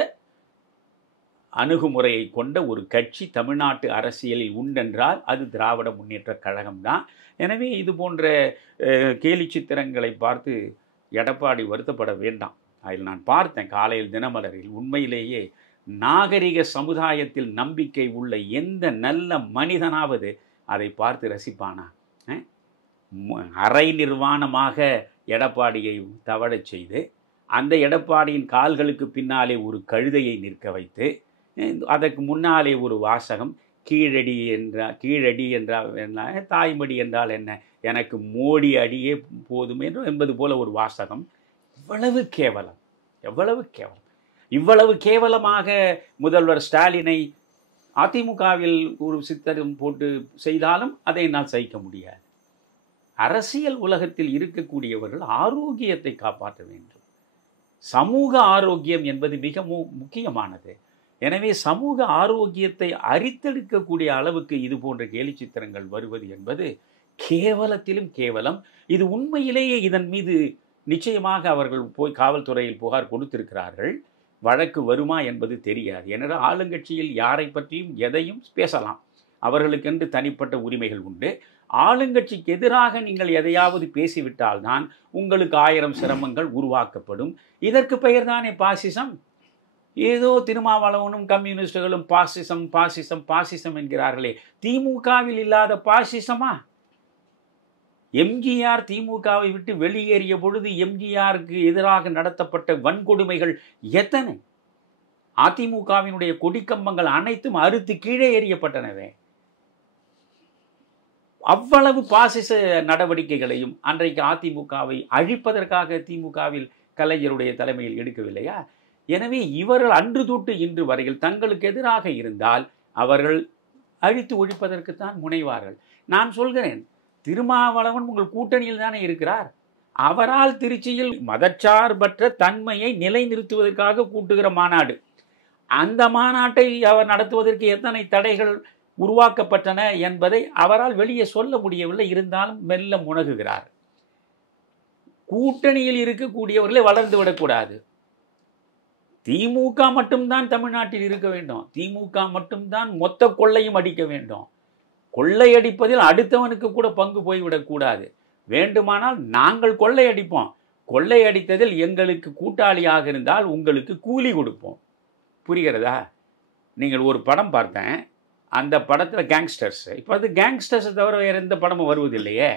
அணுகுமுறையை கொண்ட ஒரு கட்சி தமிழ்நாட்டு அரசியலில் உண்டென்றால் அது திராவிட முன்னேற்றக் கழகம்தான். எனவே இது போன்ற கேலி சித்திரங்களை பார்த்து எடப்பாடி வருத்தப்பட வேண்டாம். அதில் நான் பார்த்தேன் காலையில் தினமலரில், உண்மையிலேயே நாகரிக சமுதாயத்தில் நம்பிக்கை உள்ள எந்த நல்ல மனிதனாவது அதை பார்த்து ரசிப்பானா? அரை நிர்வாணமாக எடப்பாடியை தவழச் செய்து அந்த எடப்பாடியின் கால்களுக்கு பின்னாலே ஒரு கழுதையை நிற்க வைத்து அதற்கு முன்னாலே ஒரு வாசகம், கீழடி என்றால் என்ன, தாய்மடி என்றால் என்ன, எனக்கு மோடி அடியே போதும் என்பது போல ஒரு வாசகம். எவ்வளவு கேவலம், எவ்வளவு கேவலம்! இவ்வளவு கேவலமாக முதல்வர் ஸ்டாலினை அதிமுகவில் ஒரு சித்திரம் போட்டு செய்தாலும் அதை நான் சகிக்க முடியாது. அரசியல் உலகத்தில் இருக்கக்கூடியவர்கள் ஆரோக்கியத்தை காப்பாற்ற வேண்டும். சமூக ஆரோக்கியம் என்பது மிக முக்கியமானது. எனவே சமூக ஆரோக்கியத்தை அரித்தெடுக்கக்கூடிய அளவுக்கு இது போன்ற கேலி சித்திரங்கள் வருவது என்பது கேவலத்திலும் கேவலம். இது உண்மையிலேயே இதன் மீது நிச்சயமாக அவர்கள் போய் காவல்துறையில் புகார் கொடுத்திருக்கிறார்கள். வழக்கு வருமா என்பது தெரியாது. ஏனென்றால் ஆளுங்கட்சியில் யாரை பற்றியும் எதையும் பேசலாம், அவர்களுக்கென்று தனிப்பட்ட உரிமைகள் உண்டு. ஆளுங்கட்சிக்கு எதிராக நீங்கள் எதையாவது பேசிவிட்டால்தான் உங்களுக்கு 1000 சிரமங்கள் உருவாக்கப்படும். இதற்கு பெயர் தானே பாசிசம். ஏதோ திருமாவளவனும் கம்யூனிஸ்டுகளும் பாசிசம் பாசிசம் பாசிசம் என்கிறார்களே, திமுகவில் இல்லாத பாசிசமா? எம்ஜிஆர் திமுகவை விட்டு வெளியேறிய பொழுது எம்ஜிஆருக்கு எதிராக நடத்தப்பட்ட வன்கொடுமைகள் எத்தனை! அதிமுகவினுடைய கொடிக்கம்பங்கள் அனைத்தும் அறுத்து கீழே எறியப்பட்டனவே. அவ்வளவு பாசிச நடவடிக்கைகளையும் அன்றைக்கு அதிமுகவை அழிப்பதற்காக திமுகவில் கலைஞருடைய தலைமையில் எடுக்கவில்லையா? எனவே இவர்கள் அன்று தொட்டு இன்று வரையில் தங்களுக்கு எதிராக இருந்தால் அவர்கள் அழித்து ஒழிப்பதற்குத்தான் முனைவார்கள். நான் சொல்கிறேன், திருமாவளவன் உங்கள் கூட்டணியில் தானே இருக்கிறார். அவரால் திருச்சியில் மதச்சார்பற்ற தன்மையை நிலைநிறுத்துவதற்காக கூட்டுகிற மாநாடு, அந்த மாநாட்டை அவர் நடத்துவதற்கு எத்தனை தடைகள் உருவாக்கப்பட்டன என்பதை அவரால் வெளியே சொல்ல முடியவில்லை. இருந்தாலும் மெல்ல முனகுகிறார். கூட்டணியில் இருக்கக்கூடியவர்களே வளர்ந்து விடக்கூடாது. திமுக மட்டும்தான் தமிழ்நாட்டில் இருக்க வேண்டும், திமுக மட்டும்தான் மொத்த கொள்ளையும் அடிக்க வேண்டும். கொள்ளையடிப்பதில் அடுத்தவனுக்கு கூட பங்கு போய்விடக்கூடாது. வேண்டுமானால் நாங்கள் கொள்ளையடிப்போம், கொள்ளையடித்ததில் எங்களுக்கு கூட்டாளியாக இருந்தால் உங்களுக்கு கூலி கொடுப்போம். புரிகிறதா? நீங்கள் ஒரு படம் பார்த்தேன், அந்த படத்தில் கேங்ஸ்டர்ஸ், இப்போ அது கேங்ஸ்டர்ஸை தவிர வேறு எந்த படமும் வருவதில்லையே.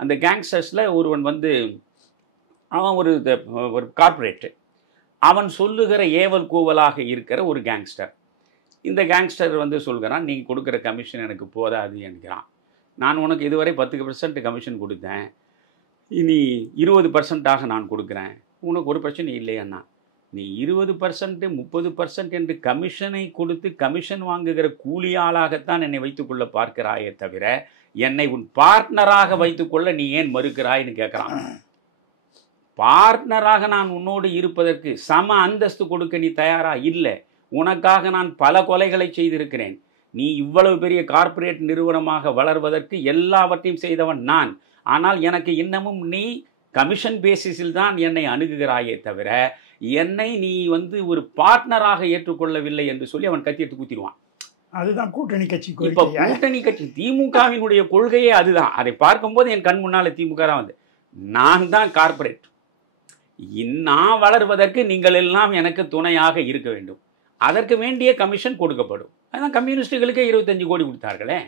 அந்த கேங்ஸ்டர்ஸில் ஒருவன் வந்து அவன் ஒரு கார்ப்பரேட்டு, அவன் சொல்லுகிற ஏவல் கூவலாக இருக்கிற ஒரு கேங்ஸ்டர். இந்த கேங்ஸ்டர் வந்து சொல்கிறான், நீங்கள் கொடுக்குற கமிஷன் எனக்கு போதாது என்கிறான். நான் உனக்கு இதுவரை 10% கமிஷன் கொடுத்தேன், இனி 20% நான் கொடுக்குறேன், உனக்கு ஒரு பிரச்சனை இல்லையண்ணா. நீ 20% 30% என்று கமிஷனை கொடுத்து கமிஷன் வாங்குகிற கூலியாளாகத்தான் என்னை வைத்துக்கொள்ள பார்க்கிறாயே தவிர என்னை உன் பார்ட்னராக வைத்துக்கொள்ள நீ ஏன் மறுக்கிறாய்னு கேட்குறான். பார்ட்னராக நான் உன்னோடு இருப்பதற்கு சம அந்தஸ்து கொடுக்க நீ தயாரா? இல்லை. உனக்காக நான் பல கொலைகளை செய்திருக்கிறேன். நீ இவ்வளவு பெரிய கார்ப்பரேட் நிறுவனமாக வளர்வதற்கு எல்லாவற்றையும் செய்தவன் நான். ஆனால் எனக்கு இன்னமும் நீ கமிஷன் பேசிஸில் தான் என்னை அணுகுகிறாயே தவிர என்னை நீ வந்து ஒரு பார்ட்னராக ஏற்றுக்கொள்ளவில்லை என்று சொல்லி அவன் கத்தி எடுத்து குத்திடுவான். அதுதான் கூட்டணி கட்சி. இப்போ கூட்டணி கட்சி திமுகவினுடைய கொள்கையே அதுதான். அதை பார்க்கும்போது என் கண் முன்னால் திமுக தான் வந்து, நான் தான் கார்ப்பரேட், நான் வளர்வதற்கு நீங்கள் எல்லாம் எனக்கு துணையாக இருக்க வேண்டும், அதற்கு வேண்டிய கமிஷன் கொடுக்கப்படும். அதுதான் கம்யூனிஸ்டுகளுக்கே 25 கோடி கொடுத்தார்களே.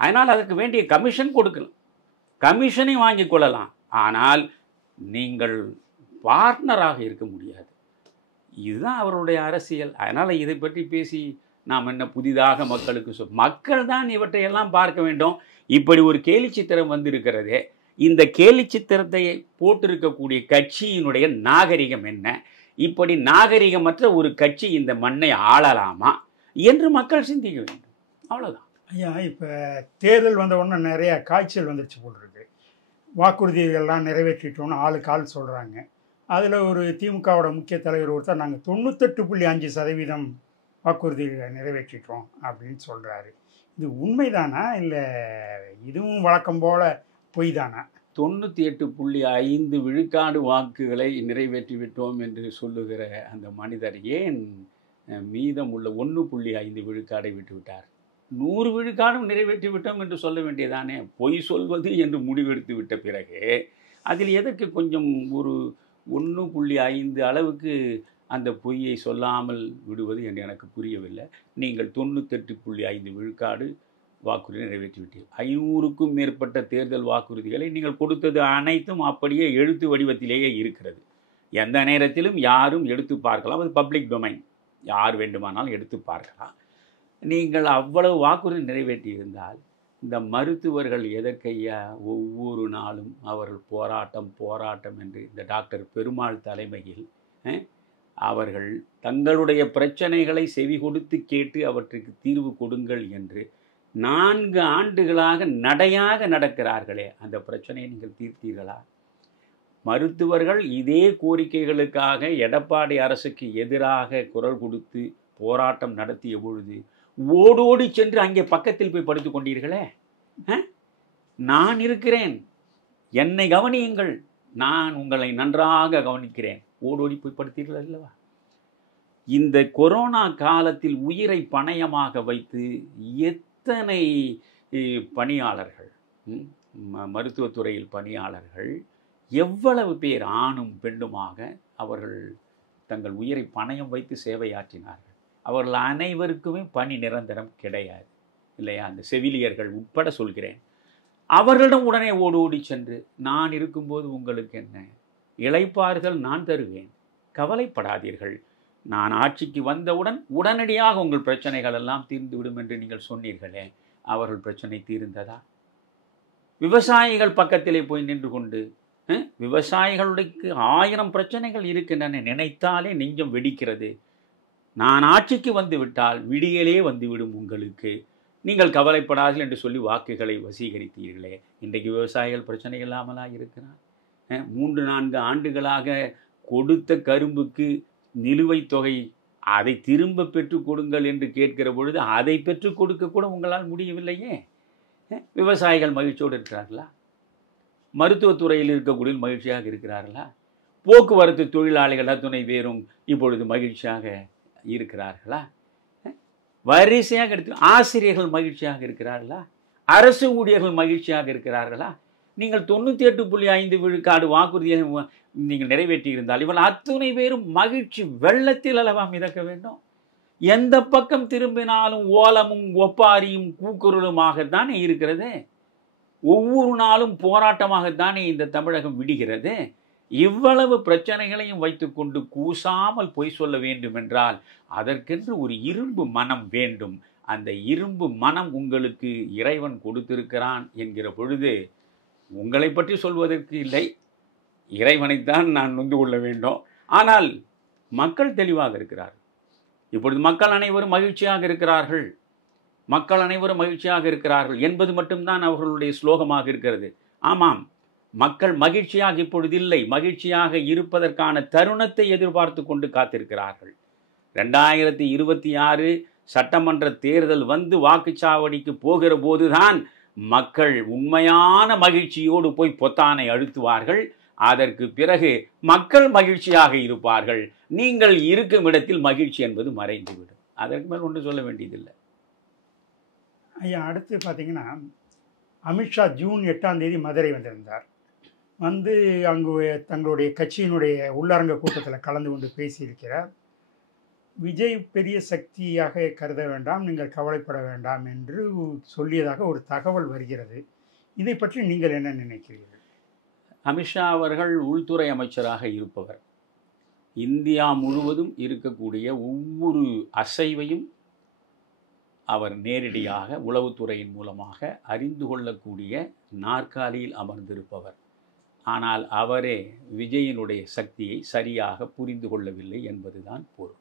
அதனால் அதற்கு வேண்டிய கமிஷன் கொடுக்கலாம், கமிஷனை வாங்கி கொள்ளலாம். ஆனால் நீங்கள் பார்ட்னராக இருக்க முடியாது. இதுதான் அவருடைய அரசியல். அதனால் இதை பற்றி பேசி நாம் என்ன புதிதாக மக்களுக்கு மக்கள் தான் இவற்றையெல்லாம் பார்க்க வேண்டும். இப்படி ஒரு கேலி சித்திரம் வந்திருக்கிறதே, இந்த கேலி சித்திரத்தை போட்டிருக்கக்கூடிய கட்சியினுடைய நாகரிகம் என்ன? இப்படி நாகரிகமற்ற ஒரு கட்சி இந்த மண்ணை ஆளலாமா என்று மக்கள் சிந்திக்க வேண்டும். அவ்வளோதான். ஐயா, இப்போ தேர்தல் வந்த உடனே நிறைய காய்ச்சல் வந்துருச்சு போல் இருக்கு. வாக்குறுதிகள்லாம் நிறைவேற்றிட்டோன்னு ஆளுக்கு ஆள் சொல்கிறாங்க. அதில் ஒரு திமுகவோட முக்கிய தலைவர் ஒருத்தர் நாங்கள் 98.5% வாக்குறுதிகளை நிறைவேற்றிட்டோம் அப்படின்னு சொல்கிறாரு. இது உண்மைதானா இல்லை இதுவும் வழக்கம் போல் பொய் தானா? 98.5 விழுக்காடு வாக்குகளை நிறைவேற்றிவிட்டோம் என்று சொல்லுகிற அந்த மனிதர் ஏன் மீதம் உள்ள 1.5 விழுக்காடை விட்டுவிட்டார்? 100 விழுக்காடும் நிறைவேற்றி விட்டோம் என்று சொல்ல வேண்டியதானே? பொய் சொல்வது என்று முடிவெடுத்து விட்ட பிறகு அதில் எதற்கு கொஞ்சம் ஒரு 1.5 அளவுக்கு அந்த பொய்யை சொல்லாமல் விடுவது என்று எனக்கு புரியவில்லை. நீங்கள் 98.5 விழுக்காடு வாக்குறுதி நிறைவேற்றிவிட்டீர்கள். 500க்கும் மேற்பட்ட தேர்தல் வாக்குறுதிகளை நீங்கள் கொடுத்தது அனைத்தும் அப்படியே எழுத்து வடிவத்திலேயே இருக்கிறது. எந்த நேரத்திலும் யாரும் எடுத்து பார்க்கலாம், அது பப்ளிக் டொமைன், யார் வேண்டுமானாலும் எடுத்து பார்க்கலாம். நீங்கள் அவ்வளவு வாக்குறுதி நிறைவேற்றியிருந்தால் இந்த மருத்துவர்கள் எதற்கையா ஒவ்வொரு நாளும் அவர்கள் போராட்டம் என்று இந்த டாக்டர் பெருமாள் தலைமையில் அவர்கள் தங்களுடைய பிரச்சனைகளை செவி கொடுத்து கேட்டு அவற்றுக்கு தீர்வு கொடுங்கள் என்று 4 ஆண்டுகளாக நடையாக நடக்கிறார்களே, அந்த பிரச்சனையை நீங்கள் தீர்த்தீர்களா? மருத்துவர்கள் இதே கோரிக்கைகளுக்காக எடப்பாடி அரசுக்கு எதிராக குரல் கொடுத்து போராட்டம் நடத்திய பொழுது ஓடோடி சென்று அங்கே பக்கத்தில் போய் படுத்து கொண்டீர்களே. நான் இருக்கிறேன், என்னை கவனியுங்கள், நான் உங்களை நன்றாக கவனிக்கிறேன், ஓடோடி போய் படுத்தீர்கள் அல்லவா? இந்த கொரோனா காலத்தில் உயிரை பணயமாக வைத்து எத்தனை பணியாளர்கள், மருத்துவத்துறையில் பணியாளர்கள் எவ்வளவு பேர் ஆணும் பெண்ணுமாக அவர்கள் தங்கள் உயிரை பணயம் வைத்து சேவையாற்றினார்கள். அவர்கள் அனைவருக்குமே பணி நிரந்தரம் கிடையாது இல்லையா? அந்த செவிலியர்கள் உட்பட சொல்கிறேன். அவர்களிடம் உடனே ஓடோடி சென்று, நான் இருக்கும்போது உங்களுக்கு என்ன இளைப்பாறுதல் நான் தருவேன், கவலைப்படாதீர்கள், நான் ஆட்சிக்கு வந்தவுடன் உடனடியாக உங்கள் பிரச்சனைகள் எல்லாம் தீர்ந்துவிடும் என்று நீங்கள் சொன்னீர்களே, அவர்கள் பிரச்சனை தீர்ந்ததா? விவசாயிகள் பக்கத்திலே போய் நின்று கொண்டு, விவசாயிகளுக்கு 1000 பிரச்சனைகள் இருக்கின்றன, நினைத்தாலே நெஞ்சம் வெடிக்கிறது, நான் ஆட்சிக்கு வந்து விட்டால் விடியலே வந்துவிடும் உங்களுக்கு, நீங்கள் கவலைப்படாதீர்கள் என்று சொல்லி வாக்குகளை வசீகரித்தீர்களே, இன்றைக்கு விவசாயிகள் பிரச்சனை இல்லாமலாம் இருக்கிறார். 3-4 ஆண்டுகளாக கொடுத்த கரும்புக்கு நிலுவைத் தொகை அதை திரும்ப பெற்றுக் கொடுங்கள் என்று கேட்கிற பொழுது அதை பெற்றுக் கொடுக்க கூட உங்களால் முடியவில்லையே. விவசாயிகள் மகிழ்ச்சியோடு இருக்கிறார்களா? மருத்துவத்துறையில் இருக்கக்கூடிய மகிழ்ச்சியாக இருக்கிறார்களா? போக்குவரத்து தொழிலாளிகள் அத்துணை பேரும் இப்பொழுது மகிழ்ச்சியாக இருக்கிறார்களா? வரிசையாக எடுத்து ஆசிரியர்கள் மகிழ்ச்சியாக இருக்கிறார்களா? அரசு ஊழியர்கள் மகிழ்ச்சியாக இருக்கிறார்களா? நீங்கள் 98.5 விழுக்காடு வாக்குறுதியை நீங்கள் நிறைவேற்றியிருந்தால் இவள் அத்துணை பேரும் மகிழ்ச்சி வெள்ளத்தில் அளவா மிதக்க வேண்டும். எந்த பக்கம் திரும்பினாலும் ஓலமும் ஒப்பாரியும் கூக்குரலுமாகத்தானே இருக்கிறது. ஒவ்வொரு நாளும் போராட்டமாகத்தானே இந்த தமிழகம் விடுகிறது. இவ்வளவு பிரச்சனைகளையும் வைத்துக்கொண்டு கூசாமல் பொய் சொல்ல வேண்டும் என்றால் அதற்கென்று ஒரு இரும்பு மனம் வேண்டும். அந்த இரும்பு மனம் உங்களுக்கு இறைவன் கொடுத்திருக்கிறான் என்கிற பொழுது உங்களை பற்றி சொல்வதற்கு இல்லை, இறைவனைத்தான் நான் நொந்து கொள்ள வேண்டும். ஆனால் மக்கள் தெளிவாக இருக்கிறார்கள். இப்பொழுது மக்கள் அனைவரும் மகிழ்ச்சியாக இருக்கிறார்கள், மக்கள் அனைவரும் மகிழ்ச்சியாக இருக்கிறார்கள் என்பது மட்டும்தான் அவர்களுடைய ஸ்லோகமாக இருக்கிறது. ஆமாம், மக்கள் மகிழ்ச்சியாக இப்பொழுது இல்லை, மகிழ்ச்சியாக இருப்பதற்கான தருணத்தை எதிர்பார்த்து கொண்டு காத்திருக்கிறார்கள். 2026 சட்டமன்ற தேர்தல் வந்து வாக்குச்சாவடிக்கு போகிற போதுதான் மக்கள் உண்மையான மகிழ்ச்சியோடு போய் பொத்தானை அழுத்துவார்கள். அதற்கு பிறகு மக்கள் மகிழ்ச்சியாக இருப்பார்கள். நீங்கள் இருக்கும் இடத்தில் மகிழ்ச்சி என்பது மறைந்துவிடும். அதற்கு மேல் ஒன்று சொல்ல வேண்டியதில்லை. ஐயா, அடுத்து பார்த்தீங்கன்னா அமித்ஷா ஜூன் 8ஆம் தேதி மதுரை வந்திருந்தார். வந்து அங்கு தங்களுடைய கட்சியினுடைய உள்ளரங்க கூட்டத்தில் கலந்து கொண்டு பேசியிருக்கிறார். விஜய் பெரிய சக்தியாக கருத வேண்டாம், நீங்கள் கவலைப்பட வேண்டாம் என்று சொல்லியதாக ஒரு தகவல் வருகிறது. இதை பற்றி நீங்கள் என்ன நினைக்கிறீர்கள்? அமித்ஷா அவர்கள் உள்துறை அமைச்சராக இருப்பவர். இந்தியா முழுவதும் இருக்கக்கூடிய ஒவ்வொரு அசைவையும் அவர் நேரடியாக உளவுத்துறையின் மூலமாக அறிந்து கொள்ளக்கூடிய நாற்காலியில் அமர்ந்திருப்பவர். ஆனால் அவரே விஜயினுடைய சக்தியை சரியாக புரிந்து கொள்ளவில்லை என்பதுதான் பொருள்.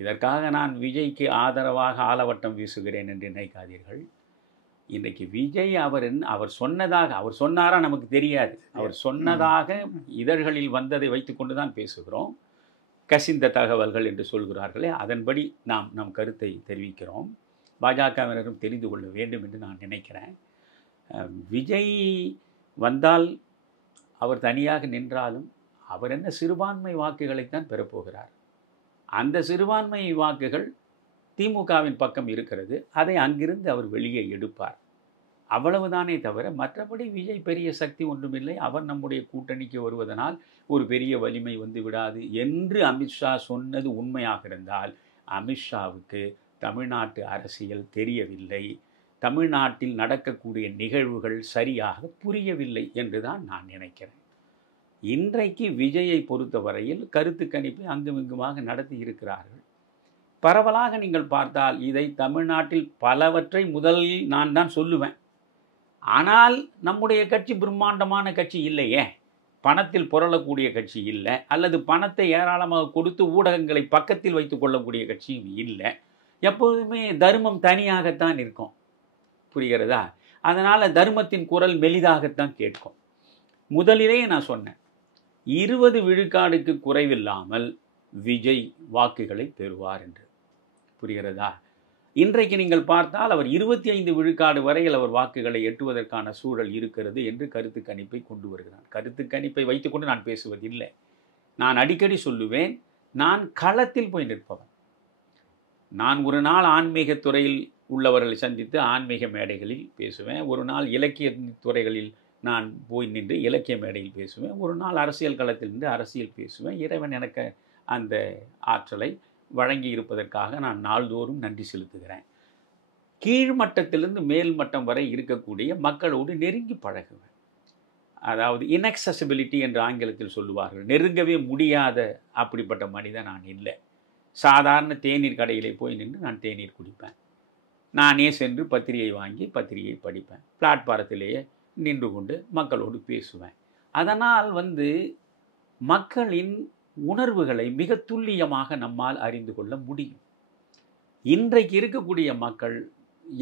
இதற்காக நான் விஜய்க்கு ஆதரவாக ஆலவட்டம் வீசுகிறேன் என்று நினைக்காதீர்கள். இன்றைக்கு விஜய் அவர் சொன்னதாக, அவர் சொன்னாரா நமக்கு தெரியாது, அவர் சொன்னதாக இதழ்களில் வந்ததை வைத்துக்கொண்டு தான் பேசுகிறோம். கசிந்த தகவல்கள் என்று சொல்கிறார்களே, அதன்படி நாம் நம் கருத்தை தெரிவிக்கிறோம். பாஜகவினரும் தெரிந்து கொள்ள வேண்டும் என்று நான் நினைக்கிறேன். விஜய் வந்தால் அவர் தனியாக நின்றாலும் அவர் என்ன சிறுபான்மை வாக்குகளைத்தான் பெறப்போகிறார். அந்த சிறுபான்மை வாக்குகள் திமுகவின் பக்கம் இருக்கிறது. அதை அங்கிருந்து அவர் வெளியே எடுப்பார். அவ்வளவுதானே தவிர மற்றபடி விஜய் பெரிய சக்தி ஒன்றுமில்லை. அவர் நம்முடைய கூட்டணிக்கு வருவதனால் ஒரு பெரிய வலிமை வந்து விடாது என்று அமித்ஷா சொன்னது உண்மையாக இருந்தால் அமித்ஷாவுக்கு தமிழ்நாட்டு அரசியல் தெரியவில்லை, தமிழ்நாட்டில் நடக்கக்கூடிய நிகழ்வுகள் சரியாக புரியவில்லை என்றுதான் நான் நினைக்கிறேன். இன்றைக்கு விஜயை பொறுத்தவரையில் கருத்து கணிப்பை அங்குமிங்குமாக நடத்தி இருக்கிறார்கள். பரவலாக நீங்கள் பார்த்தால் இதை தமிழ்நாட்டில் பலவற்றை முதலில் நான் தான் சொல்லுவேன். ஆனால் நம்முடைய கட்சி பிரம்மாண்டமான கட்சி இல்லையே, பணத்தில் புரளக்கூடிய கட்சி இல்லை, அல்லது பணத்தை ஏராளமாக கொடுத்து ஊடகங்களை பக்கத்தில் வைத்துக் கொள்ளக்கூடிய கட்சியும் இல்லை. எப்போதுமே தர்மம் தனியாகத்தான் இருக்கும், புரிகிறதா? அதனால் தர்மத்தின் குரல் மெலிதாகத்தான் கேட்கும். முதலிலேயே நான் சொன்னேன், 20 விழுக்காடுக்கு குறைவில்லாமல் விஜய் வாக்குகளை பெறுவார் என்று, புரிகிறதா? இன்றைக்கு நீங்கள் பார்த்தால் அவர் 25 விழுக்காடு வரையில் அவர் வாக்குகளை எட்டுவதற்கான சூழல் இருக்கிறது என்று கருத்து கணிப்பை கொண்டு வருகிறார். கருத்து கணிப்பை வைத்துக்கொண்டு நான் பேசுவதில்லை. நான் அடிக்கடி சொல்லுவேன், நான் களத்தில் போய் நிற்பவன். நான் ஒரு நாள் ஆன்மீக துறையில் உள்ளவர்களை சந்தித்து ஆன்மீக மேடைகளில் பேசுவேன், ஒரு நாள் இலக்கிய துறைகளில் நான் போய் நின்று இலக்கிய மேடையில் பேசுவேன், ஒரு நாள் அரசியல் களத்தில் நின்று அரசியல் பேசுவேன். இறைவன் எனக்கு அந்த ஆற்றலை வழங்கி இருப்பதற்காக நான் நாள்தோறும் நன்றி செலுத்துகிறேன். கீழ்மட்டத்திலிருந்து மேல் மட்டம் வரை இருக்கக்கூடிய மக்களோடு நெருங்கி பழகுவேன். அதாவது இன்அக்சசிபிலிட்டி என்று ஆங்கிலத்தில் சொல்லுவார்கள், நெருங்கவே முடியாத அப்படிப்பட்ட மனிதன் நான் இல்லை. சாதாரண தேநீர் கடையிலே போய் நின்று நான் தேநீர் குடிப்பேன், நானே சென்று பத்திரிகை வாங்கி பத்திரிகை படிப்பேன், பிளாட்பாரத்திலேயே நின்று கொண்டு மக்களோடு பேசுவேன். அதனால் மக்களின் உணர்வுகளை மிக துல்லியமாக நம்மால் அறிந்து கொள்ள முடியும். இன்றைக்கு இருக்கக்கூடிய மக்கள்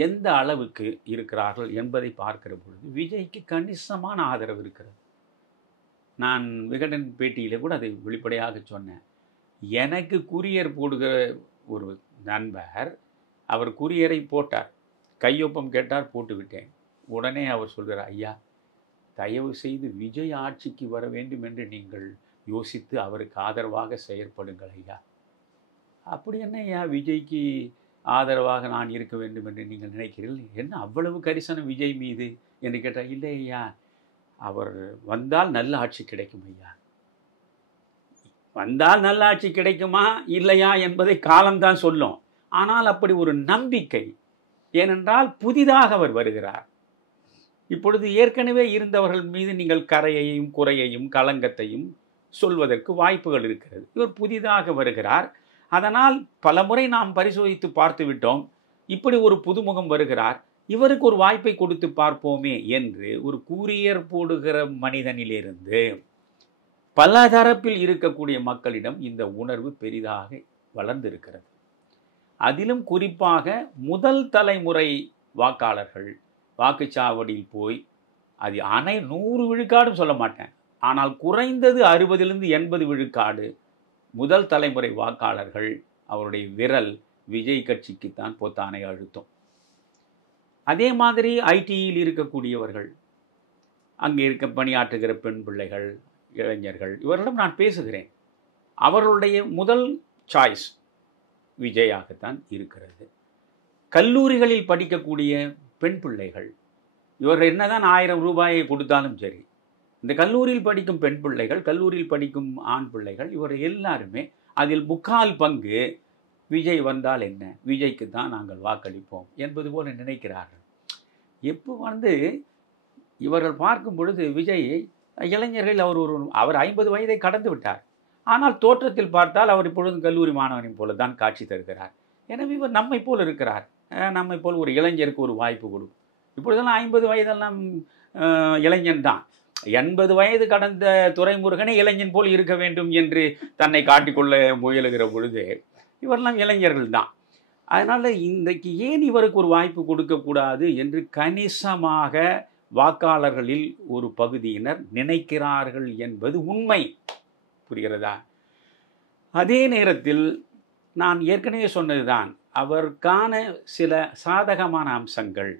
எந்த அளவுக்கு இருக்கிறார்கள் என்பதை பார்க்கிற பொழுது விஜய்க்கு கணிசமான ஆதரவு இருக்கிறது. நான் விகடன் பேட்டியிலே கூட அதை வெளிப்படையாக சொன்னேன். எனக்கு கூரியர் போடுகிற ஒரு நண்பர், அவர் கூரியரை போட்டார், கையொப்பம் கேட்டார், போட்டு விட்டேன். உடனே அவர் சொல்கிறார், ஐயா தயவு செய்து விஜய் ஆட்சிக்கு வர வேண்டும் என்று நீங்கள் யோசித்து அவருக்கு ஆதரவாக செயற்படுங்கள் ஐயா. அப்படி என்ன ஐயா விஜய்க்கு ஆதரவாக நான் இருக்க வேண்டும் என்று நீங்கள் நினைக்கிறீர்கள்? என்ன அவ்வளவு கரிசனம் விஜய் மீது என்று கேட்டால், இல்லை ஐயா, அவர் வந்தால் நல்ல ஆட்சி கிடைக்கும் ஐயா. வந்தால் நல்ல ஆட்சி கிடைக்குமா இல்லையா என்பதை காலம்தான் சொல்லும். ஆனால் அப்படி ஒரு நம்பிக்கை, ஏனென்றால் புதிதாக அவர் வருகிறார். இப்பொழுது ஏற்கனவே இருந்தவர்கள் மீது நீங்கள் கரையையும் குறையையும் களங்கத்தையும் சொல்வதற்கு வாய்ப்புகள் இருக்கிறது. இவர் புதிதாக வருகிறார். அதனால் பலமுறை நாம் பரிசோதித்து பார்த்து விட்டோம். இப்படி ஒரு புதுமுகம் வருகிறார், இவருக்கு ஒரு வாய்ப்பை கொடுத்து பார்ப்போமே என்று ஒரு கூரியர் போடுகிற மனிதனிலிருந்து பல தரப்பில் இருக்கக்கூடிய மக்களிடம் இந்த உணர்வு பெரிதாக வளர்ந்திருக்கிறது. அதிலும் குறிப்பாக முதல் தலைமுறை வாக்காளர்கள் வாக்குச்சாவடியில் போய், அது 100 விழுக்காடும் சொல்ல மாட்டேன், ஆனால் குறைந்தது 60லிருந்து 80 விழுக்காடு முதல் தலைமுறை வாக்காளர்கள் அவருடைய விரல் விஜய் கட்சிக்குத்தான் பொத்தானை அழுத்தும். அதே மாதிரி ஐடியில் இருக்கக்கூடியவர்கள், அங்கே இருக்க பணியாற்றுகிற பெண் பிள்ளைகள், இளைஞர்கள், இவர்களிடம் நான் பேசுகிறேன். அவர்களுடைய முதல் சாய்ஸ் விஜயாகத்தான் இருக்கிறது. கல்லூரிகளில் படிக்கக்கூடிய பெண் பிள்ளைகள், இவர்கள் என்னதான் 1000 ரூபாயை கொடுத்தாலும் சரி, இந்த கல்லூரியில் படிக்கும் பெண் பிள்ளைகள், கல்லூரியில் படிக்கும் ஆண் பிள்ளைகள், இவர் எல்லாருமே அதில் 3/4 பங்கு விஜய் வந்தால் என்ன, விஜய்க்கு தான் நாங்கள் வாக்களிப்போம் என்பது போல நினைக்கிறார்கள். எப்போ இவர்கள் பார்க்கும் பொழுது விஜய் இளைஞர்கள், அவர் 50 வயதை கடந்து விட்டார். ஆனால் தோற்றத்தில் பார்த்தால் அவர் இப்பொழுது கல்லூரி மாணவனைப் போல தான் காட்சி தருகிறார். எனவே இவர் நம்மை போல் இருக்கிறார். நம்மை போல் ஒரு இளைஞருக்கு ஒரு வாய்ப்பு கொடுக்கும். இப்பொழுதெல்லாம் 50 வயதெல்லாம் இளைஞன் தான். 80 வயது கடந்த துரைமுருகனே இளைஞன் போல் இருக்க வேண்டும் என்று தன்னை காட்டிக்கொள்ள முயலுகிற பொழுது இவரெல்லாம் இளைஞர்கள் தான். அதனால் இன்றைக்கு ஏன் இவருக்கு ஒரு வாய்ப்பு கொடுக்கக்கூடாது என்று கணிசமாக வாக்காளர்களில் ஒரு பகுதியினர் நினைக்கிறார்கள் என்பது உண்மை. புரிகிறதா? அதே நேரத்தில் நான் ஏற்கனவே சொன்னதுதான், அவருக்கான சில சாதகமான அம்சங்கள்.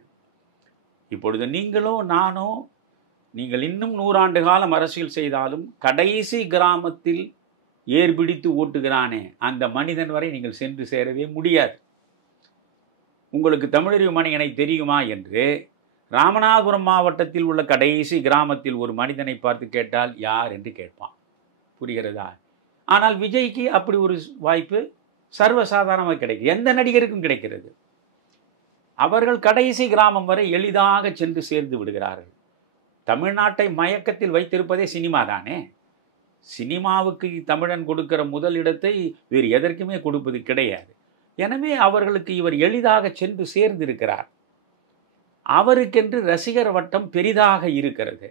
இப்பொழுது நீங்களோ நானோ, நீங்கள் இன்னும் 100 ஆண்டு காலம் அரசியல் செய்தாலும் கடைசி கிராமத்தில் ஏர்பிடித்து ஓட்டுகிறானே அந்த மனிதன் வரை நீங்கள் சென்று சேரவே முடியாது. உங்களுக்கு தமிழறிவு மணியனை தெரியுமா என்று ராமநாதபுரம் மாவட்டத்தில் உள்ள கடைசி கிராமத்தில் ஒரு மனிதனை பார்த்து கேட்டால் யார் என்று கேட்பான். புரிகிறதா? ஆனால் விஜய்க்கு அப்படி ஒரு வாய்ப்பு சர்வசாதாரணமாக கிடைக்கும். எந்த நடிகருக்கும் கிடைக்கிறது. அவர்கள் கடைசி கிராமம் வரை எளிதாக சென்று சேர்ந்து விடுகிறார்கள். தமிழ்நாட்டை மயக்கத்தில் வைத்திருப்பதே சினிமா தானே. சினிமாவுக்கு தமிழன் கொடுக்கிற முதல் இடத்தை வேறு எதற்குமே கொடுப்பது கிடையாது. எனவே அவர்களுக்கு இவர் எளிதாக சென்று சேர்ந்திருக்கிறார். அவருக்கென்று ரசிகர் வட்டம் பெரிதாக இருக்கிறது.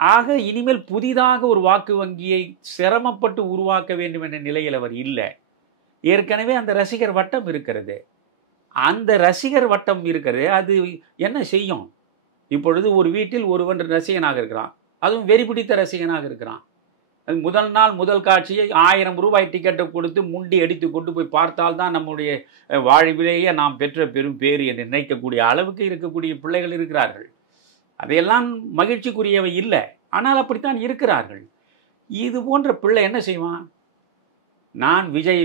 ஆக இனிமேல் புதிதாக ஒரு வாக்கு வங்கியை சிரமப்பட்டு உருவாக்க வேண்டும் என்ற நிலையில் அவர் இல்லை. ஏற்கனவே அந்த ரசிகர் வட்டம் இருக்கிறது. அந்த ரசிகர் வட்டம் இருக்கிறது, அது என்ன செய்யும்? இப்பொழுது ஒரு வீட்டில் ஒருவன் ரசிகனாக இருக்கிறான், அதுவும் வெறி பிடித்த ரசிகனாக இருக்கிறான். அது முதல் நாள் முதல் காட்சியை 1000 ரூபாய் டிக்கெட்டை கொடுத்து முண்டி அடித்து கொண்டு போய் பார்த்தால்தான் நம்முடைய வாழ்விலேயே நாம் பெற்ற பெரும் பேறு என்று நினைக்கக்கூடிய அளவுக்கு இருக்கக்கூடிய பிள்ளைகள் இருக்கிறார்கள். அதையெல்லாம் மகிழ்ச்சிக்குரியவை இல்லை, ஆனால் அப்படித்தான் இருக்கிறார்கள். இது போன்ற பிள்ளை என்ன செய்வான்? நான் விஜய்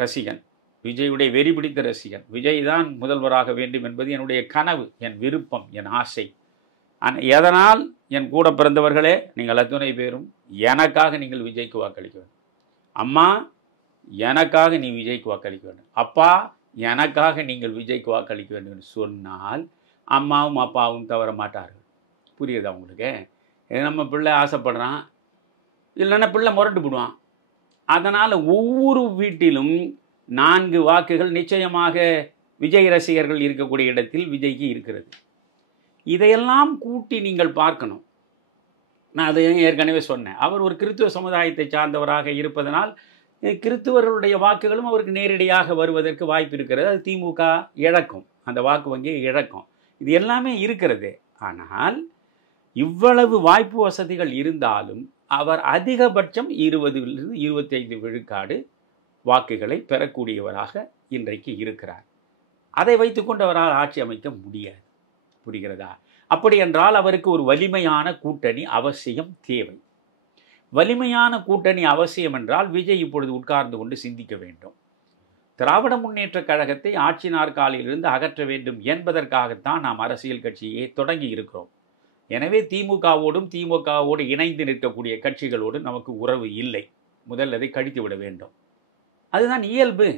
ரசிகன், விஜயுடைய வெறி பிடித்த ரசிகன், விஜய் தான் முதல்வராக வேண்டும் என்பது என்னுடைய கனவு, என் விருப்பம், என் ஆசை. எதனால் என் கூட பிறந்தவர்களே நீங்கள் அத்துணை பேரும் எனக்காக நீங்கள் விஜய்க்கு வாக்களிக்க வேண்டும். அம்மா எனக்காக நீ விஜய்க்கு வாக்களிக்க வேண்டும். அப்பா எனக்காக நீங்கள் விஜய்க்கு வாக்களிக்க வேண்டும் என்று சொன்னால் அம்மாவும் அப்பாவும் தவற மாட்டார்கள். புரியுதா உங்களுக்கு? நம்ம பிள்ளை ஆசைப்படுறான், இல்லைன்னா பிள்ளை முரட்டு போடுவான். அதனால் ஒவ்வொரு வீட்டிலும் 4 வாக்குகள் நிச்சயமாக விஜய் ரசிகர்கள் இருக்கக்கூடிய இடத்தில் விஜய்க்கு இருக்கிறது. இதையெல்லாம் கூட்டி நீங்கள் பார்க்கணும். நான் அதை ஏற்கனவே சொன்னேன். அவர் ஒரு கிறித்துவ சமுதாயத்தை சார்ந்தவராக இருப்பதனால் கிறித்துவர்களுடைய வாக்குகளும் அவருக்கு நேரடியாக வருவதற்கு வாய்ப்பு இருக்கிறது. அது திமுக இழக்கும், அந்த வாக்கு வங்கியை இழக்கும். இது எல்லாமே இருக்கிறது. ஆனால் இவ்வளவு வாய்ப்பு வசதிகள் இருந்தாலும் அவர் அதிகபட்சம் 20லிருந்து 25 விழுக்காடு வாக்குகளை பெறக்கூடியவராக இன்றைக்கு இருக்கிறார். அதை வைத்துக்கொண்டு அவரால் ஆட்சி அமைக்க முடியாது. புரிகிறதா? அப்படி என்றால் அவருக்கு ஒரு வலிமையான கூட்டணி அவசியம் தேவை. வலிமையான கூட்டணி அவசியம் என்றால் விஜய் இப்பொழுது உட்கார்ந்து கொண்டு சிந்திக்க வேண்டும். திராவிட முன்னேற்றக் கழகத்தை ஆட்சி நாற்காலியிலிருந்து அகற்ற வேண்டும் என்பதற்காகத்தான் நாம் அரசியல் கட்சியை தொடங்கி இருக்கிறோம். எனவே திமுகவோடு இணைந்து நிற்கக்கூடிய கட்சிகளோடு நமக்கு உறவு இல்லை. முதல் அதை கழித்து விட வேண்டும். அதுதான் இயல்பு.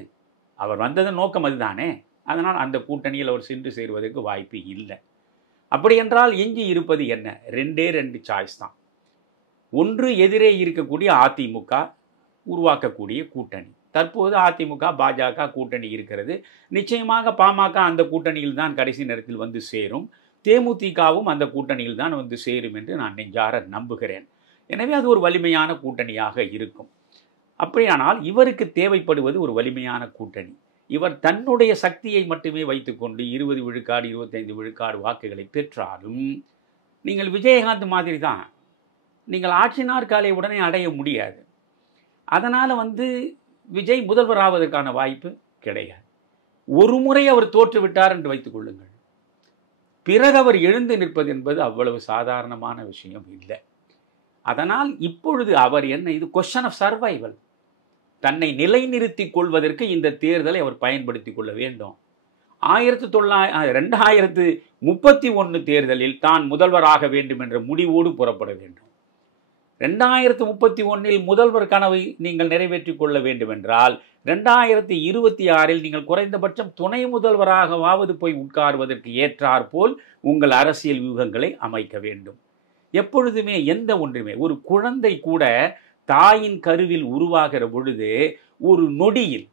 அவர் வந்ததன் நோக்கம் அதுதானே. அதனால் அந்த கூட்டணியில் அவர் சென்று சேருவதற்கு வாய்ப்பு இல்லை. அப்படி என்றால் எஞ்சி இருப்பது என்ன? ரெண்டே சாய்ஸ் தான். ஒன்று, எதிரே இருக்கக்கூடிய அதிமுக உருவாக்கக்கூடிய கூட்டணி. தற்போது அதிமுக பாஜக கூட்டணி இருக்கிறது. நிச்சயமாக பாமக அந்த கூட்டணியில் தான் கடைசி நேரத்தில் வந்து சேரும். தேமுதிகவும் அந்த கூட்டணியில் தான் வந்து சேரும் என்று நான் நெஞ்சார நம்புகிறேன். எனவே அது ஒரு வலிமையான கூட்டணியாக இருக்கும். அப்படியானால் இவருக்கு தேவைப்படுவது ஒரு வலிமையான கூட்டணி. இவர் தன்னுடைய சக்தியை மட்டுமே வைத்துக்கொண்டு 20 விழுக்காடு 25 விழுக்காடு வாக்குகளை பெற்றாலும் நீங்கள் விஜயகாந்த் மாதிரி தான். நீங்கள் ஆட்சி நாற்காலியை உடனே அடைய முடியாது. அதனால் விஜய் முதல்வர் ஆவதற்கான வாய்ப்பு கிடையாது. ஒரு முறை அவர் தோற்றுவிட்டார் என்று வைத்துக் கொள்ளுங்கள். பிறகு அவர் எழுந்து நிற்பது என்பது அவ்வளவு சாதாரணமான விஷயம் இல்லை. அதனால் இப்பொழுது அவர் என்ன, இது கொஸ்டின் ஆஃப் சர்வைவல். தன்னை நிலைநிறுத்திக் கொள்வதற்கு இந்த தேர்தலை அவர் பயன்படுத்திக் கொள்ள வேண்டும். 2031 தேர்தலில் தான் முதல்வராக வேண்டும் என்ற முடிவோடு புறப்பட வேண்டும். 2031 முதல்வர் கனவை நீங்கள் நிறைவேற்றிக் கொள்ள வேண்டும் என்றால் 2026 நீங்கள் குறைந்தபட்சம் துணை முதல்வராகவாவது போய் உட்கார்வதற்கு ஏற்றாற்போல் உங்கள் அரசியல் வியூகங்களை அமைக்க வேண்டும். எப்பொழுதுமே எந்த ஒன்றுமே, ஒரு குழந்தை கூட தாயின் கருவில் உருவாகிற பொழுது ஒரு நொடியில்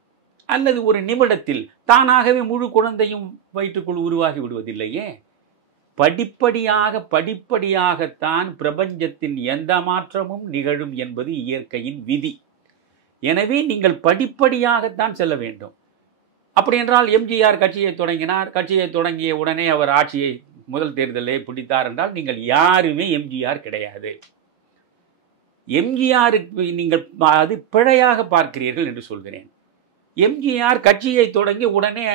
அல்லது ஒரு நிமிடத்தில் தானாகவே முழு குழந்தையும் வயிற்றுக்குள் உருவாகி விடுவதில்லையே. படிப்படியாகத்தான் பிரபஞ்சத்தின் எந்த மாற்றமும் நிகழும் என்பது இயற்கையின் விதி. எனவே நீங்கள் படிப்படியாகத்தான் செல்ல வேண்டும். அப்படி என்றால் எம்ஜிஆர் கட்சியை தொடங்கினார். கட்சியை தொடங்கிய உடனே அவர் ஆட்சியை முதல் தேர்தலே பிடித்தார் என்றால் நீங்கள் யாருமே எம்ஜிஆர் கிடையாது. எம்ஜிஆருக்கு நீங்கள் அது பிழையாக பார்க்கிறீர்கள் என்று சொல்கிறேன். எம்ஜிஆர் கட்சியை தொடங்கி உடனே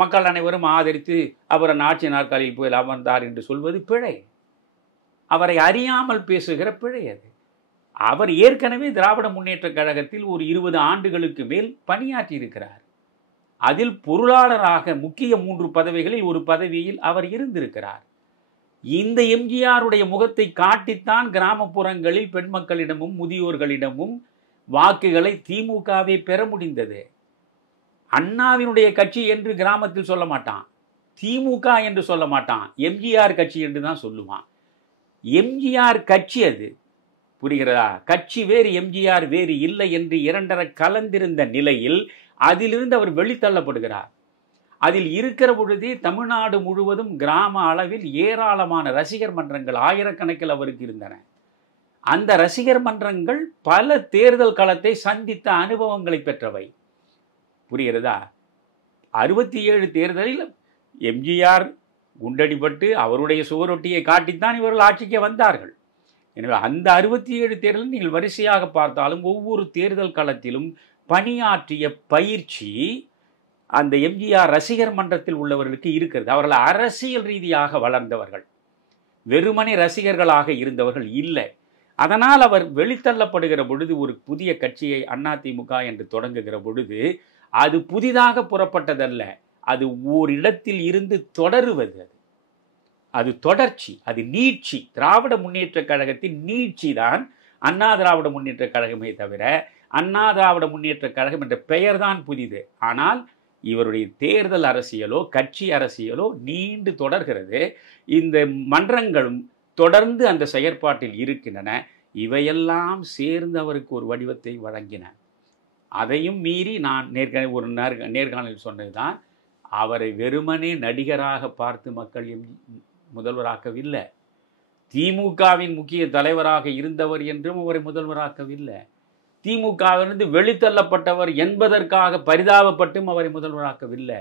மக்கள் அனைவரும் ஆதரித்து அவர் ஆட்சி நாற்காலியில் போய் அமர்ந்தார் என்று சொல்வது பிழை. அவரை அறியாமல் பேசுகிற பிழை அது. அவர் ஏற்கனவே திராவிட முன்னேற்றக் கழகத்தில் ஒரு 20 ஆண்டுகளுக்கு மேல் பணியாற்றி இருக்கிறார். அதில் பொருளாளராக முக்கிய 3 பதவிகளில் ஒரு பதவியில் அவர் இருந்திருக்கிறார். இந்த எம்ஜிஆருடைய முகத்தை காட்டித்தான் கிராமப்புறங்களில் பெண் மக்களிடமும் முதியோர்களிடமும் வாக்குகளை திமுகவை பெற முடிந்தது. அண்ணாவினுடைய கட்சி என்று கிராமத்தில் சொல்ல மாட்டான், திமுக என்று சொல்ல மாட்டான், எம்ஜிஆர் கட்சி என்று தான் சொல்லுவான். எம்ஜிஆர் கட்சி அது, புரிகிறதா? கட்சி வேறு எம்ஜிஆர் வேறு இல்லை என்று இரண்டரை கலந்திருந்த நிலையில் அதிலிருந்து அவர் வெளித்தள்ளப்படுகிறார். அதில் இருக்கிற பொழுதே தமிழ்நாடு முழுவதும் கிராம அளவில் ஏராளமான ரசிகர் மன்றங்கள் ஆயிரக்கணக்கில் அவருக்கு இருந்தன. அந்த ரசிகர் மன்றங்கள் பல தேர்தல் களத்தை சந்தித்த அனுபவங்களை பெற்றவை. புரிகிறதா? 67 தேர்தலில் எம்ஜிஆர் குண்டடிபட்டு அவருடைய சுவரொட்டியை காட்டித்தான் இவர்கள் ஆட்சிக்கு வந்தார்கள். எனவே அந்த 67 தேர்தலில் நீங்கள் வரிசையாக பார்த்தாலும் ஒவ்வொரு தேர்தல் களத்திலும் பணியாற்றிய பயிற்சி அந்த எம்ஜிஆர் ரசிகர் மன்றத்தில் உள்ளவர்களுக்கு இருக்கிறது. அவர்கள் அரசியல் ரீதியாக வளர்ந்தவர்கள், வெறுமனே ரசிகர்களாக இருந்தவர்கள் இல்லை. அதனால் அவர் வெளித்தள்ளப்படுகிற பொழுது ஒரு புதிய கட்சியை அதிமுக என்று தொடங்குகிற பொழுது அது புதிதாக புறப்பட்டதல்ல, அது ஓரிடத்தில் இருந்து தொடருவது. அது தொடர்ச்சி, அது நீட்சி. திராவிட முன்னேற்றக் கழகத்தின் நீட்சி தான் அண்ணா திராவிட முன்னேற்றக் கழகமே தவிர அண்ணா திராவிட முன்னேற்றக் கழகம் என்ற பெயர்தான் புதிது. ஆனால் இவருடைய தேர்தல் அரசியலோ கட்சி அரசியலோ நீண்டு தொடர்கிறது. இந்த மன்றங்களும் தொடர்ந்து அந்த செயற்பாட்டில் இருக்கின்றன. இவையெல்லாம் சேர்ந்து அவருக்கு ஒரு வடிவத்தை வழங்கின. அதையும் மீறி நான் ஒரு நேர்காணலில் சொன்னதுதான், அவரை வெறுமனே நடிகராக பார்த்து மக்கள் முதல்வராக்கவில்லை. திமுகவின் முக்கிய தலைவராக இருந்தவர் என்றும் அவரை முதல்வராக்கவில்லை. திமுகவிலிருந்து வெளித்தள்ளப்பட்டவர் என்பதற்காக பரிதாபப்பட்டும் அவரை முதல்வராக்கவில்லை.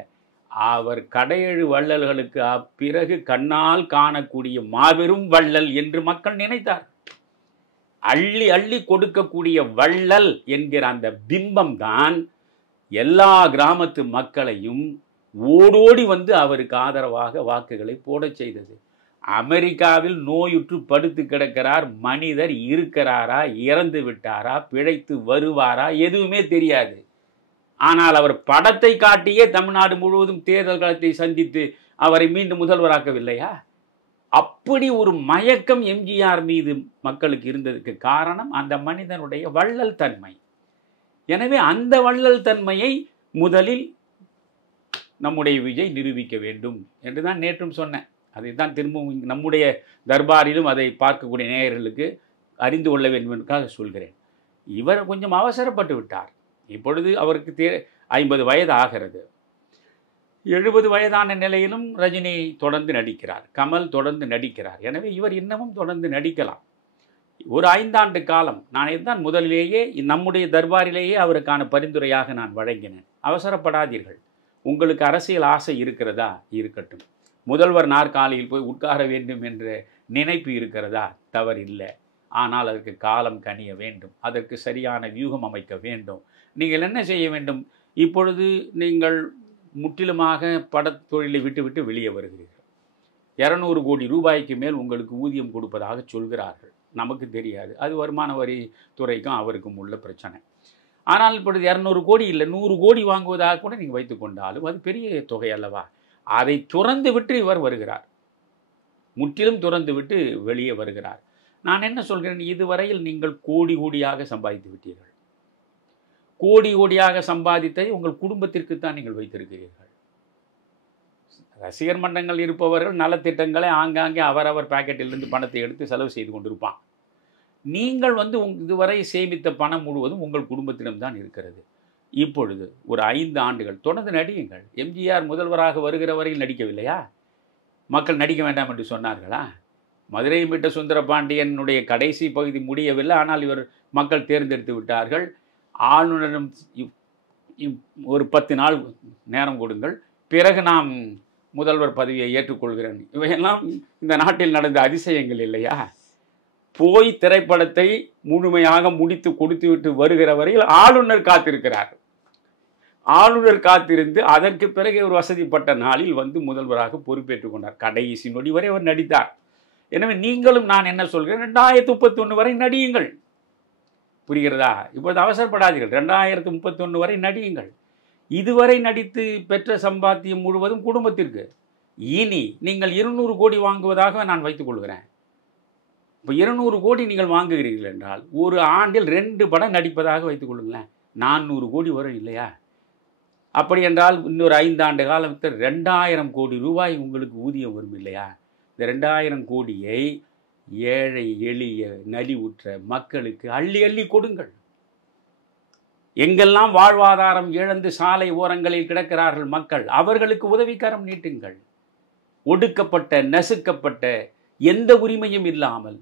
அவர் கடையெழு வள்ளல்களுக்கு பிறகு கண்ணால் காணக்கூடிய மாபெரும் வள்ளல் என்று மக்கள் நினைத்தார். அள்ளி அள்ளி கொடுக்கக்கூடிய வள்ளல் என்கிற அந்த பிம்பம் தான் எல்லா கிராமத்து மக்களையும் ஓடோடி வந்து அவருக்கு ஆதரவாக வாக்குகளை போடச் செய்தது. அமெரிக்காவில் நோயுற்று படுத்து கிடக்கிறார். மனிதர் இருக்கிறாரா, இறந்து விட்டாரா, பிழைத்து வருவாரா, எதுவுமே தெரியாது. ஆனால் அவர் படத்தை காட்டியே தமிழ்நாடு முழுவதும் தேர்தல் களத்தை சந்தித்து அவரை மீண்டும் முதல்வராக்கவில்லையா? அப்படி ஒரு மயக்கம் எம்ஜிஆர் மீது மக்களுக்கு இருந்ததுக்கு காரணம் அந்த மனிதனுடைய வள்ளல் தன்மை. எனவே அந்த வள்ளல் தன்மையை முதலில் நம்முடைய விஜய் நிரூபிக்க வேண்டும் என்று தான் நேற்றும் சொன்னேன். அதை தான் திரும்பவும் நம்முடைய தர்பாரிலும் அதை பார்க்கக்கூடிய நேயர்களுக்கு அறிந்து கொள்ள வேண்டும் என்பதற்காக சொல்கிறேன். இவர் கொஞ்சம் அவசரப்பட்டு விட்டார். இப்பொழுது அவருக்கு 50 வயது ஆகிறது. 70 வயதான நிலையிலும் ரஜினி தொடர்ந்து நடிக்கிறார், கமல் தொடர்ந்து நடிக்கிறார். எனவே இவர் இன்னமும் தொடர்ந்து நடிக்கலாம். ஒரு 5 ஆண்டு காலம் நான் இதுதான் முதலிலேயே நம்முடைய தர்பாரிலேயே அவருக்கான பரிந்துரையாக நான் வழங்கினேன். அவசரப்படாதீர்கள். உங்களுக்கு அரசியல் ஆசை இருக்கிறதா, இருக்கட்டும். முதல்வர் நாற்காலியில் போய் உட்கார வேண்டும் என்ற நினைப்பு இருக்கிறதா, தவறில்லை. ஆனால் அதற்கு காலம் கனிய வேண்டும், அதற்கு சரியான வியூகம் அமைக்க வேண்டும். நீங்கள் என்ன செய்ய வேண்டும்? இப்பொழுது நீங்கள் முற்றிலுமாக படத்தொழிலை விட்டுவிட்டு வெளியே வருகிறீர்கள். 200 கோடி ரூபாய்க்கு மேல் உங்களுக்கு ஊதியம் கொடுப்பதாக சொல்கிறார்கள். நமக்கு தெரியாது, அது வருமான வரி துறைக்கும் அவருக்கும் உள்ள பிரச்சனை. ஆனால் இப்பொழுது 200 கோடி இல்லை, 100 கோடி வாங்குவதாக கூட நீங்கள் வைத்து கொண்டாலும் அது பெரிய தொகை அல்லவா? அதை துறந்து விட்டு இவர் வருகிறார், முற்றிலும் துறந்து விட்டு வெளியே வருகிறார். நான் என்ன சொல்கிறேன், இதுவரையில் நீங்கள் கோடி கோடியாக சம்பாதித்து விட்டீர்கள். கோடி கோடியாக சம்பாதித்ததை உங்கள் குடும்பத்திற்குத்தான் நீங்கள் வைத்திருக்கிறீர்கள். ரசிகர் மன்றங்கள் இருப்பவர்கள் நலத்திட்டங்களை ஆங்காங்கே அவரவர் பாக்கெட்டிலிருந்து பணத்தை எடுத்து செலவு செய்து கொண்டிருப்பான். நீங்கள் இதுவரை சேமித்த பணம் முழுவதும் உங்கள் குடும்பத்திடம்தான் இருக்கிறது. இப்பொழுது ஒரு 5 ஆண்டுகள் தொடர்ந்து நடியுங்கள். எம்ஜிஆர் முதல்வராக வருகிற வரையில் நடிக்கவில்லையா? மக்கள் நடிக்க வேண்டாம் என்று சொன்னார்களா? மதுரை மீட்ட சுந்தரபாண்டியனுடைய கடைசி பகுதி முடியவில்லை, ஆனால் இவர் மக்கள் தேர்ந்தெடுத்து விட்டார்கள். ஆளுநரிடம் ஒரு 10 நாள் நேரம் கொடுங்கள், பிறகு நாம் முதல்வர் பதவியை ஏற்றுக்கொள்கிறேன். இவையெல்லாம் இந்த நாட்டில் நடந்த அதிசயங்கள் இல்லையா? போய் திரைப்படத்தை முழுமையாக முடித்து கொடுத்துவிட்டு வருகிற வரையில் ஆளுநர் காத்திருக்கிறார். ஆளுநர் காத்திருந்து அதற்கு பிறகு ஒரு வசதிப்பட்ட நாளில் முதல்வராக பொறுப்பேற்றுக் கொண்டார். கடைசி நொடி வரை அவர் நடித்தார். எனவே நீங்களும் நான் என்ன சொல்கிறேன், 2031 வரை நடியுங்கள். புரிகிறதா? இப்பொழுது அவசரப்படாதீர்கள். 2031 வரை நடியுங்கள். இதுவரை நடித்து பெற்ற சம்பாத்தியம் முழுவதும் குடும்பத்திற்கு. இனி நீங்கள் 200 கோடி வாங்குவதாக நான் வைத்துக் கொள்கிறேன். இப்போ 200 கோடி நீங்கள் வாங்குகிறீர்கள் என்றால் ஒரு ஆண்டில் 2 படம் நடிப்பதாக வைத்துக் கொள்ளுங்களேன். 400 கோடி வரும் இல்லையா? அப்படி என்றால் இன்னொரு 5 ஆண்டு காலத்தில் 2000 கோடி ரூபாய் உங்களுக்கு ஊதியம் வரும் இல்லையா? இந்த 2000 கோடியை ஏழை எளிய நலிவுற்ற மக்களுக்கு அள்ளி அள்ளி கொடுங்கள். எங்கெல்லாம் வாழ்வாதாரம் இழந்து சாலை ஓரங்களில் கிடக்கிறார்கள் மக்கள், அவர்களுக்கு உதவிக்கரம் நீட்டுங்கள். ஒடுக்கப்பட்ட, நசுக்கப்பட்ட, எந்த உரிமையும் இல்லாமல்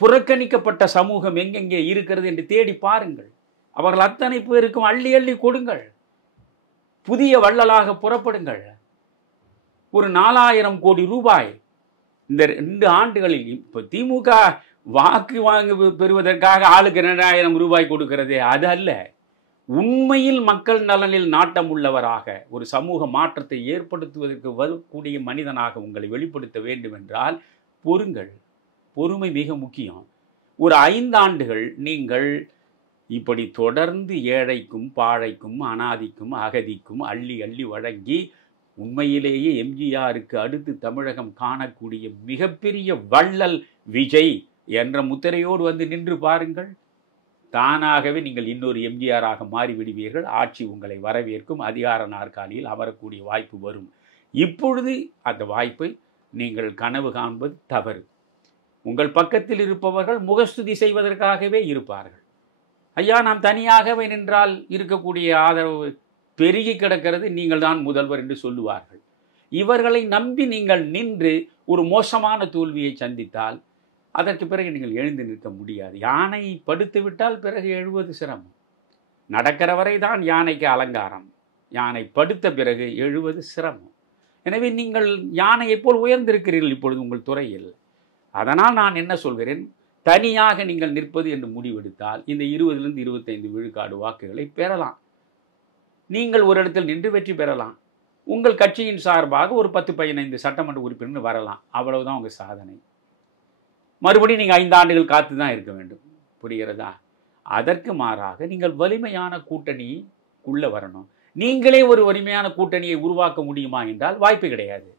புறக்கணிக்கப்பட்ட சமூகம் எங்கெங்கே இருக்கிறது என்று தேடி பாருங்கள். அவர்கள் அத்தனை பேருக்கும் அள்ளி அள்ளி கொடுங்கள். புதிய வள்ளலாக புறப்படுங்கள். ஒரு 4000 கோடி ரூபாய் இந்த 2 ஆண்டுகளில். இப்போ திமுக வாக்கு பெறுவதற்காக ஆளுக்கு 2000 ரூபாய் கொடுக்கிறதே, அது அல்ல. உண்மையில் மக்கள் நலனில் நாட்டம் உள்ளவராக ஒரு சமூக மாற்றத்தை ஏற்படுத்துவதற்கு வரக்கூடிய மனிதனாக உங்களை வெளிப்படுத்த வேண்டும் என்றால் பொறுங்கள். பொறுமை மிக முக்கியம். ஒரு 5 ஆண்டுகள் நீங்கள் இப்படி தொடர்ந்து ஏழைக்கும் பாழைக்கும் அனாதிக்கும் அகதிக்கும் அள்ளி அள்ளி வழங்கி உண்மையிலேயே எம்ஜிஆருக்கு அடுத்து தமிழகம் காணக்கூடிய மிகப்பெரிய வள்ளல் விஜய் என்ற முத்திரையோடு நின்று பாருங்கள். தானாகவே நீங்கள் இன்னொரு எம்ஜிஆராக மாறிவிடுவீர்கள். ஆட்சி உங்களை வரவேற்கும். அதிகார நாற்காலியில் அமரக்கூடிய வாய்ப்பு வரும். இப்பொழுது அந்த வாய்ப்பை நீங்கள் கனவு காண்பது தவறு. உங்கள் பக்கத்தில் இருப்பவர்கள் முகஸ்துதி செய்வதற்காகவே இருப்பார்கள். ஐயா, நாம் தனியாகவே நின்றால் இருக்கக்கூடிய ஆதரவு பெருகி கிடக்கிறது, நீங்கள் தான் முதல்வர் என்று சொல்லுவார்கள். இவர்களை நம்பி நீங்கள் நின்று ஒரு மோசமான தோல்வியை சந்தித்தால் அதற்கு பிறகு நீங்கள் எழுந்து நிற்க முடியாது. யானை படுத்து விட்டால் பிறகு எழுவது சிரமம். நடக்கிற வரை தான் யானைக்கு அலங்காரம். யானை படுத்த பிறகு எழுவது சிரமம். எனவே நீங்கள் யானையைப் போல் உயர்ந்திருக்கிறீர்கள் இப்பொழுது உங்கள் துறையில். அதனால் நான் என்ன சொல்கிறேன், தனியாக நீங்கள் நிற்பது என்று முடிவெடுத்தால் இந்த 20லிருந்து 25 விழுக்காடு வாக்குகளை பெறலாம். நீங்கள் ஒரு இடத்தில் நின்று வெற்றி பெறலாம். உங்கள் கட்சியின் சார்பாக ஒரு 10-15 சட்டமன்ற உறுப்பினர் வரலாம். அவ்வளவுதான் உங்கள் சாதனை. மறுபடியும் நீங்கள் 5 ஆண்டுகள் காத்து தான் இருக்க வேண்டும். புரிகிறதா? அதற்கு மாறாக நீங்கள் வலிமையான கூட்டணிக்குள்ளே வரணும். நீங்களே ஒரு வலிமையான கூட்டணியை உருவாக்க முடியுமா என்றால் வாய்ப்பு கிடையாது.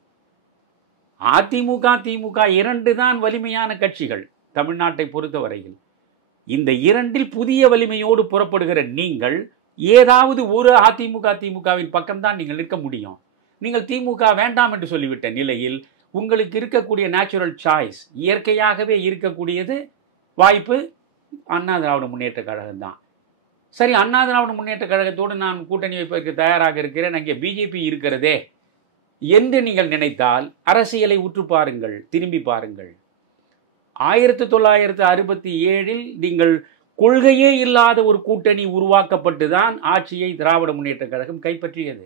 அதிமுக, திமுக 2 தான் வலிமையான கட்சிகள் தமிழ்நாட்டை பொறுத்தவரையில். இந்த 2இல் புதிய வலிமையோடு புறப்படுகிற நீங்கள் ஏதாவது ஒரு அதிமுக, திமுகவின் பக்கம்தான் நீங்கள் நிற்க முடியும். நீங்கள் திமுக வேண்டாம் என்று சொல்லிவிட்ட நிலையில் உங்களுக்கு இருக்கக்கூடிய நேச்சுரல் சாய்ஸ், இயற்கையாகவே இருக்கக்கூடியது வாய்ப்பு அண்ணா திராவிட முன்னேற்ற கழகம் தான். சரி, அண்ணா திராவிட முன்னேற்ற கழகத்தோடு நான் கூட்டணி வைப்பதற்கு தயாராக இருக்கிறேன், அங்கே பிஜேபி இருக்கிறதே என்று நீங்கள் நினைத்தால் அரசியலை உற்று பாருங்கள், திரும்பி பாருங்கள். 1967 நீங்கள் கொள்கையே இல்லாத ஒரு கூட்டணி உருவாக்கப்பட்டுதான் ஆட்சியை திராவிட முன்னேற்ற கழகம் கைப்பற்றியது.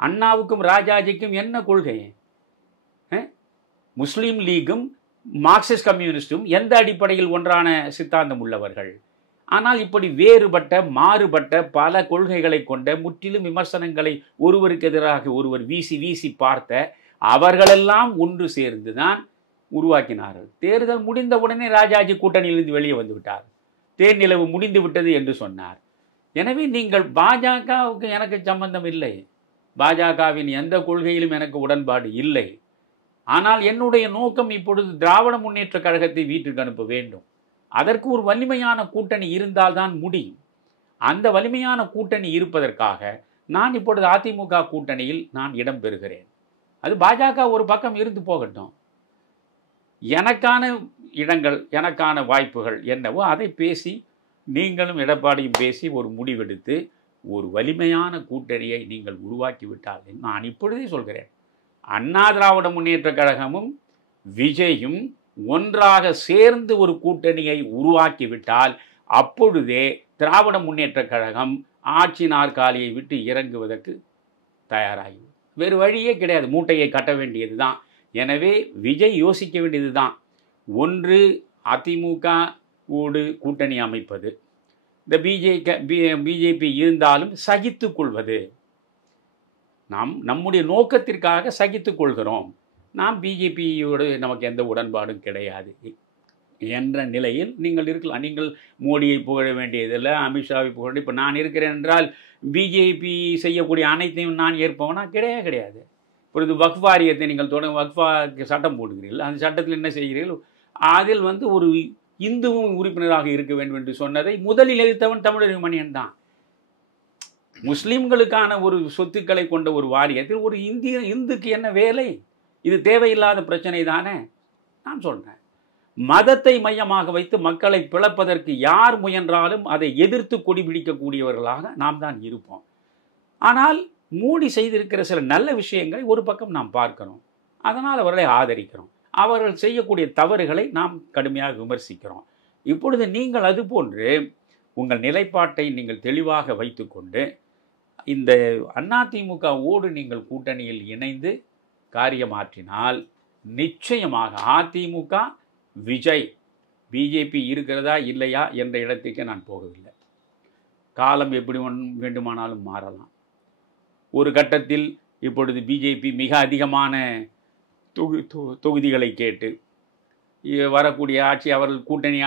அண்ணாவுக்கும் ராஜாஜிக்கும் என்ன கொள்கை? முஸ்லீம் லீகும் மார்க்சிஸ்ட் கம்யூனிஸ்டும் எந்த அடிப்படையில் ஒன்றான சித்தாந்தம் உள்ளவர்கள்? ஆனால் இப்படி வேறுபட்ட மாறுபட்ட பல கொள்கைகளை கொண்ட முற்றிலும் விமர்சனங்களை ஒருவருக்கு எதிராக ஒருவர் வீசி வீசி பார்த்த அவர்களெல்லாம் ஒன்று சேர்ந்துதான் உருவாக்கினார்கள். தேர்தல் முடிந்தவுடனே ராஜாஜி கூட்டணியிலிருந்து வெளியே வந்து விட்டார். தேர்நிலவு முடிந்து விட்டது என்று சொன்னார். எனவே நீங்கள் பாஜகவுக்கு எனக்கு சம்பந்தம் இல்லை, பாஜகவின் எந்த கொள்கையிலும் எனக்கு உடன்பாடு இல்லை. ஆனால் என்னுடைய நோக்கம் இப்பொழுது திராவிட முன்னேற்ற கழகத்தை வீட்டுக்கு அனுப்ப வேண்டும். அதற்கு ஒரு வலிமையான கூட்டணி இருந்தால்தான் முடியும். அந்த வலிமையான கூட்டணி இருப்பதற்காக நான் இப்பொழுது அதிமுக கூட்டணியில் நான் இடம் பெறுகிறேன். அது பாஜக ஒரு பக்கம் இருந்து போகட்டும். எனக்கான இடங்கள், எனக்கான வாய்ப்புகள் என்னவோ அதை பேசி, நீங்களும் எடப்பாடியும் பேசி ஒரு முடிவெடுத்து ஒரு வலிமையான கூட்டணியை நீங்கள் உருவாக்கிவிட்டால், நான் இப்பொழுதே சொல்கிறேன், அண்ணா திராவிட முன்னேற்ற கழகமும் விஜயும் ஒன்றாக சேர்ந்து ஒரு கூட்டணியை உருவாக்கிவிட்டால் அப்பொழுதே திராவிட முன்னேற்ற கழகம் ஆட்சி நாற்காலியை விட்டு இறங்குவதற்கு தயாராகி, வேறு வழியே கிடையாது, மூட்டையை கட்ட வேண்டியது தான். எனவே விஜய் யோசிக்க வேண்டியது தான், ஒன்று அதிமுக ஓடு கூட்டணி அமைப்பது, இந்த பிஜேபி இருந்தாலும் சகித்து கொள்வது. நம்முடைய நோக்கத்திற்காக சகித்துக் கொள்கிறோம், நாம் பிஜேபியோடு நமக்கு எந்த உடன்பாடும் கிடையாது என்ற நிலையில் நீங்கள் இருக்கலாம். நீங்கள் மோடியை புகழ வேண்டியதில்லை, அமித்ஷாவை புகழ. இப்போ நான் இருக்கிறேன் என்றால் பிஜேபி செய்யக்கூடிய அனைத்தையும் நான் ஏற்பவனா? கிடையாது. இப்பொழுது வக்ஃப் வாரியத்தை நீங்கள் வக்ஃபாக்கு சட்டம் போடுகிறீர்கள், அந்த சட்டத்தில் என்ன செய்கிறீர்கள்? அதில் ஒரு இந்துவும் உறுப்பினராக இருக்க வேண்டும் என்று சொன்னதை முதலில் எதிர்த்தவன் தமிழர் மணியன் தான். முஸ்லிம்களுக்கான ஒரு சொத்துக்களை கொண்ட ஒரு வாரியத்தில் ஒரு இந்துக்கு என்ன வேலை? இது தேவையில்லாத பிரச்சனை தானே. நான் சொல்றேன், மதத்தை மையமாக வைத்து மக்களை பிளப்பதற்கு யார் முயன்றாலும் அதை எதிர்த்து கொடி பிடிக்கக்கூடியவர்களாக நாம் தான் இருப்போம். ஆனால் மோடி செய்திருக்கிற சில நல்ல விஷயங்களை ஒரு பக்கம் நாம் பார்க்கிறோம், அதனால் அவர்களை ஆதரிக்கிறோம். அவர்கள் செய்யக்கூடிய தவறுகளை நாம் கடுமையாக விமர்சிக்கிறோம். இப்பொழுது நீங்கள் அதுபோன்று உங்கள் நிலைப்பாட்டை நீங்கள் தெளிவாக வைத்துக்கொண்டு இந்த அதிமுகவோடு நீங்கள் கூட்டணியில் இணைந்து காரியமாற்றினால் நிச்சயமாக அதிமுக, விஜய், பிஜேபி இருக்கிறதா இல்லையா என்ற இடத்துக்கு நான் போகவில்லை. காலம் எப்படி வேண்டுமானாலும் மாறலாம். ஒரு கட்டத்தில் இப்பொழுது பிஜேபி மிக அதிகமான தொகுதிகளை கேட்டு வரக்கூடிய ஆட்சி, அவர்கள் கூட்டணி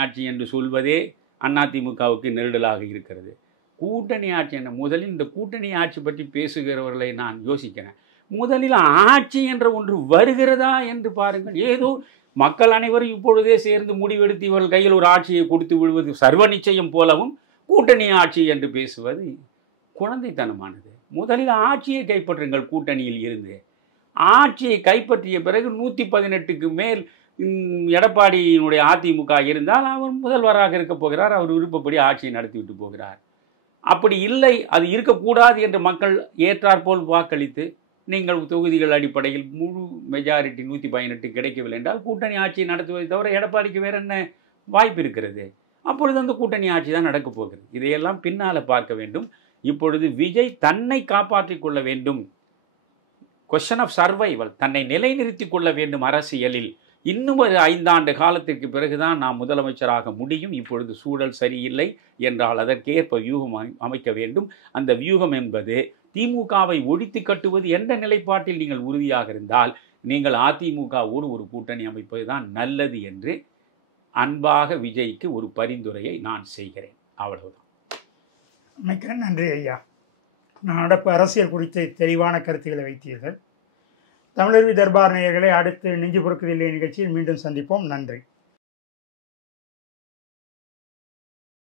ஆட்சி என்று சொல்வதே அதிமுகவுக்கு நெருடலாக இருக்கிறது. கூட்டணி ஆட்சி என்ன? முதலில் இந்த கூட்டணி ஆட்சி பற்றி பேசுகிறவர்களை நான் யோசிக்கிறேன். முதலில் ஆட்சி என்ற ஒன்று வருகிறதா என்று பாருங்கள். ஏதோ மக்கள் அனைவரும் இப்பொழுதே சேர்ந்து முடிவெடுத்து இவர்கள் கையில் ஒரு ஆட்சியை கொடுத்து விடுவது சர்வ நிச்சயம் போலவும் கூட்டணி ஆட்சி என்று பேசுவது குழந்தைத்தனமானது. முதலில் ஆட்சியை கைப்பற்றுங்கள். கூட்டணியில் இருந்து ஆட்சியை கைப்பற்றிய பிறகு 118க்கு மேல் எடப்பாடியினுடைய அதிமுக இருந்தால் அவர் முதல்வராக இருக்க போகிறார், அவர் விருப்பப்படி ஆட்சியை நடத்திவிட்டு போகிறார். அப்படி இல்லை, அது இருக்கக்கூடாது என்று மக்கள் ஏற்றாற்போல் வாக்களித்து நீங்கள் தொகுதிகள் அடிப்படையில் முழு மெஜாரிட்டி 118 கிடைக்கவில்லை என்றால் கூட்டணி ஆட்சியை நடத்துவதை தவிர எடப்பாடிக்கு வேற என்ன வாய்ப்பு இருக்கிறது? அப்பொழுது அந்த கூட்டணி ஆட்சி தான் நடக்கப் போகிறது. இதையெல்லாம் பின்னால் பார்க்க வேண்டும். இப்பொழுது விஜய் தன்னை காப்பாற்றிக் கொள்ள வேண்டும். கொஸ்டின் ஆஃப் சர்வைவல், தன்னை நிலைநிறுத்திக் கொள்ள வேண்டும் அரசியலில் இன்னும் ஒரு 5 ஆண்டு காலத்திற்கு பிறகுதான் நாம் முதலமைச்சராக முடியும். இப்பொழுது சூழல் சரியில்லை என்றால் அதற்கேற்ப வியூகம் அமைக்க வேண்டும். அந்த வியூகம் என்பது திமுகவை ஒழித்து கட்டுவது என்ற நிலைப்பாட்டில் நீங்கள் உறுதியாக இருந்தால் நீங்கள் அதிமுகவோடு ஒரு கூட்டணி அமைப்பது தான் நல்லது என்று அன்பாக விஜய்க்கு ஒரு பரிந்துரையை நான் செய்கிறேன். அவ்வளவுதான். மிக்க நன்றி ஐயா. நடப்பு அரசியல் குறித்து தெளிவான கருத்துக்களை வைத்தீர்கள். தமிழருவி தர்பார் நேயர்களை அடுத்து நெஞ்சு பொறுக்குதில்லை நிகழ்ச்சியில் மீண்டும் சந்திப்போம். நன்றி.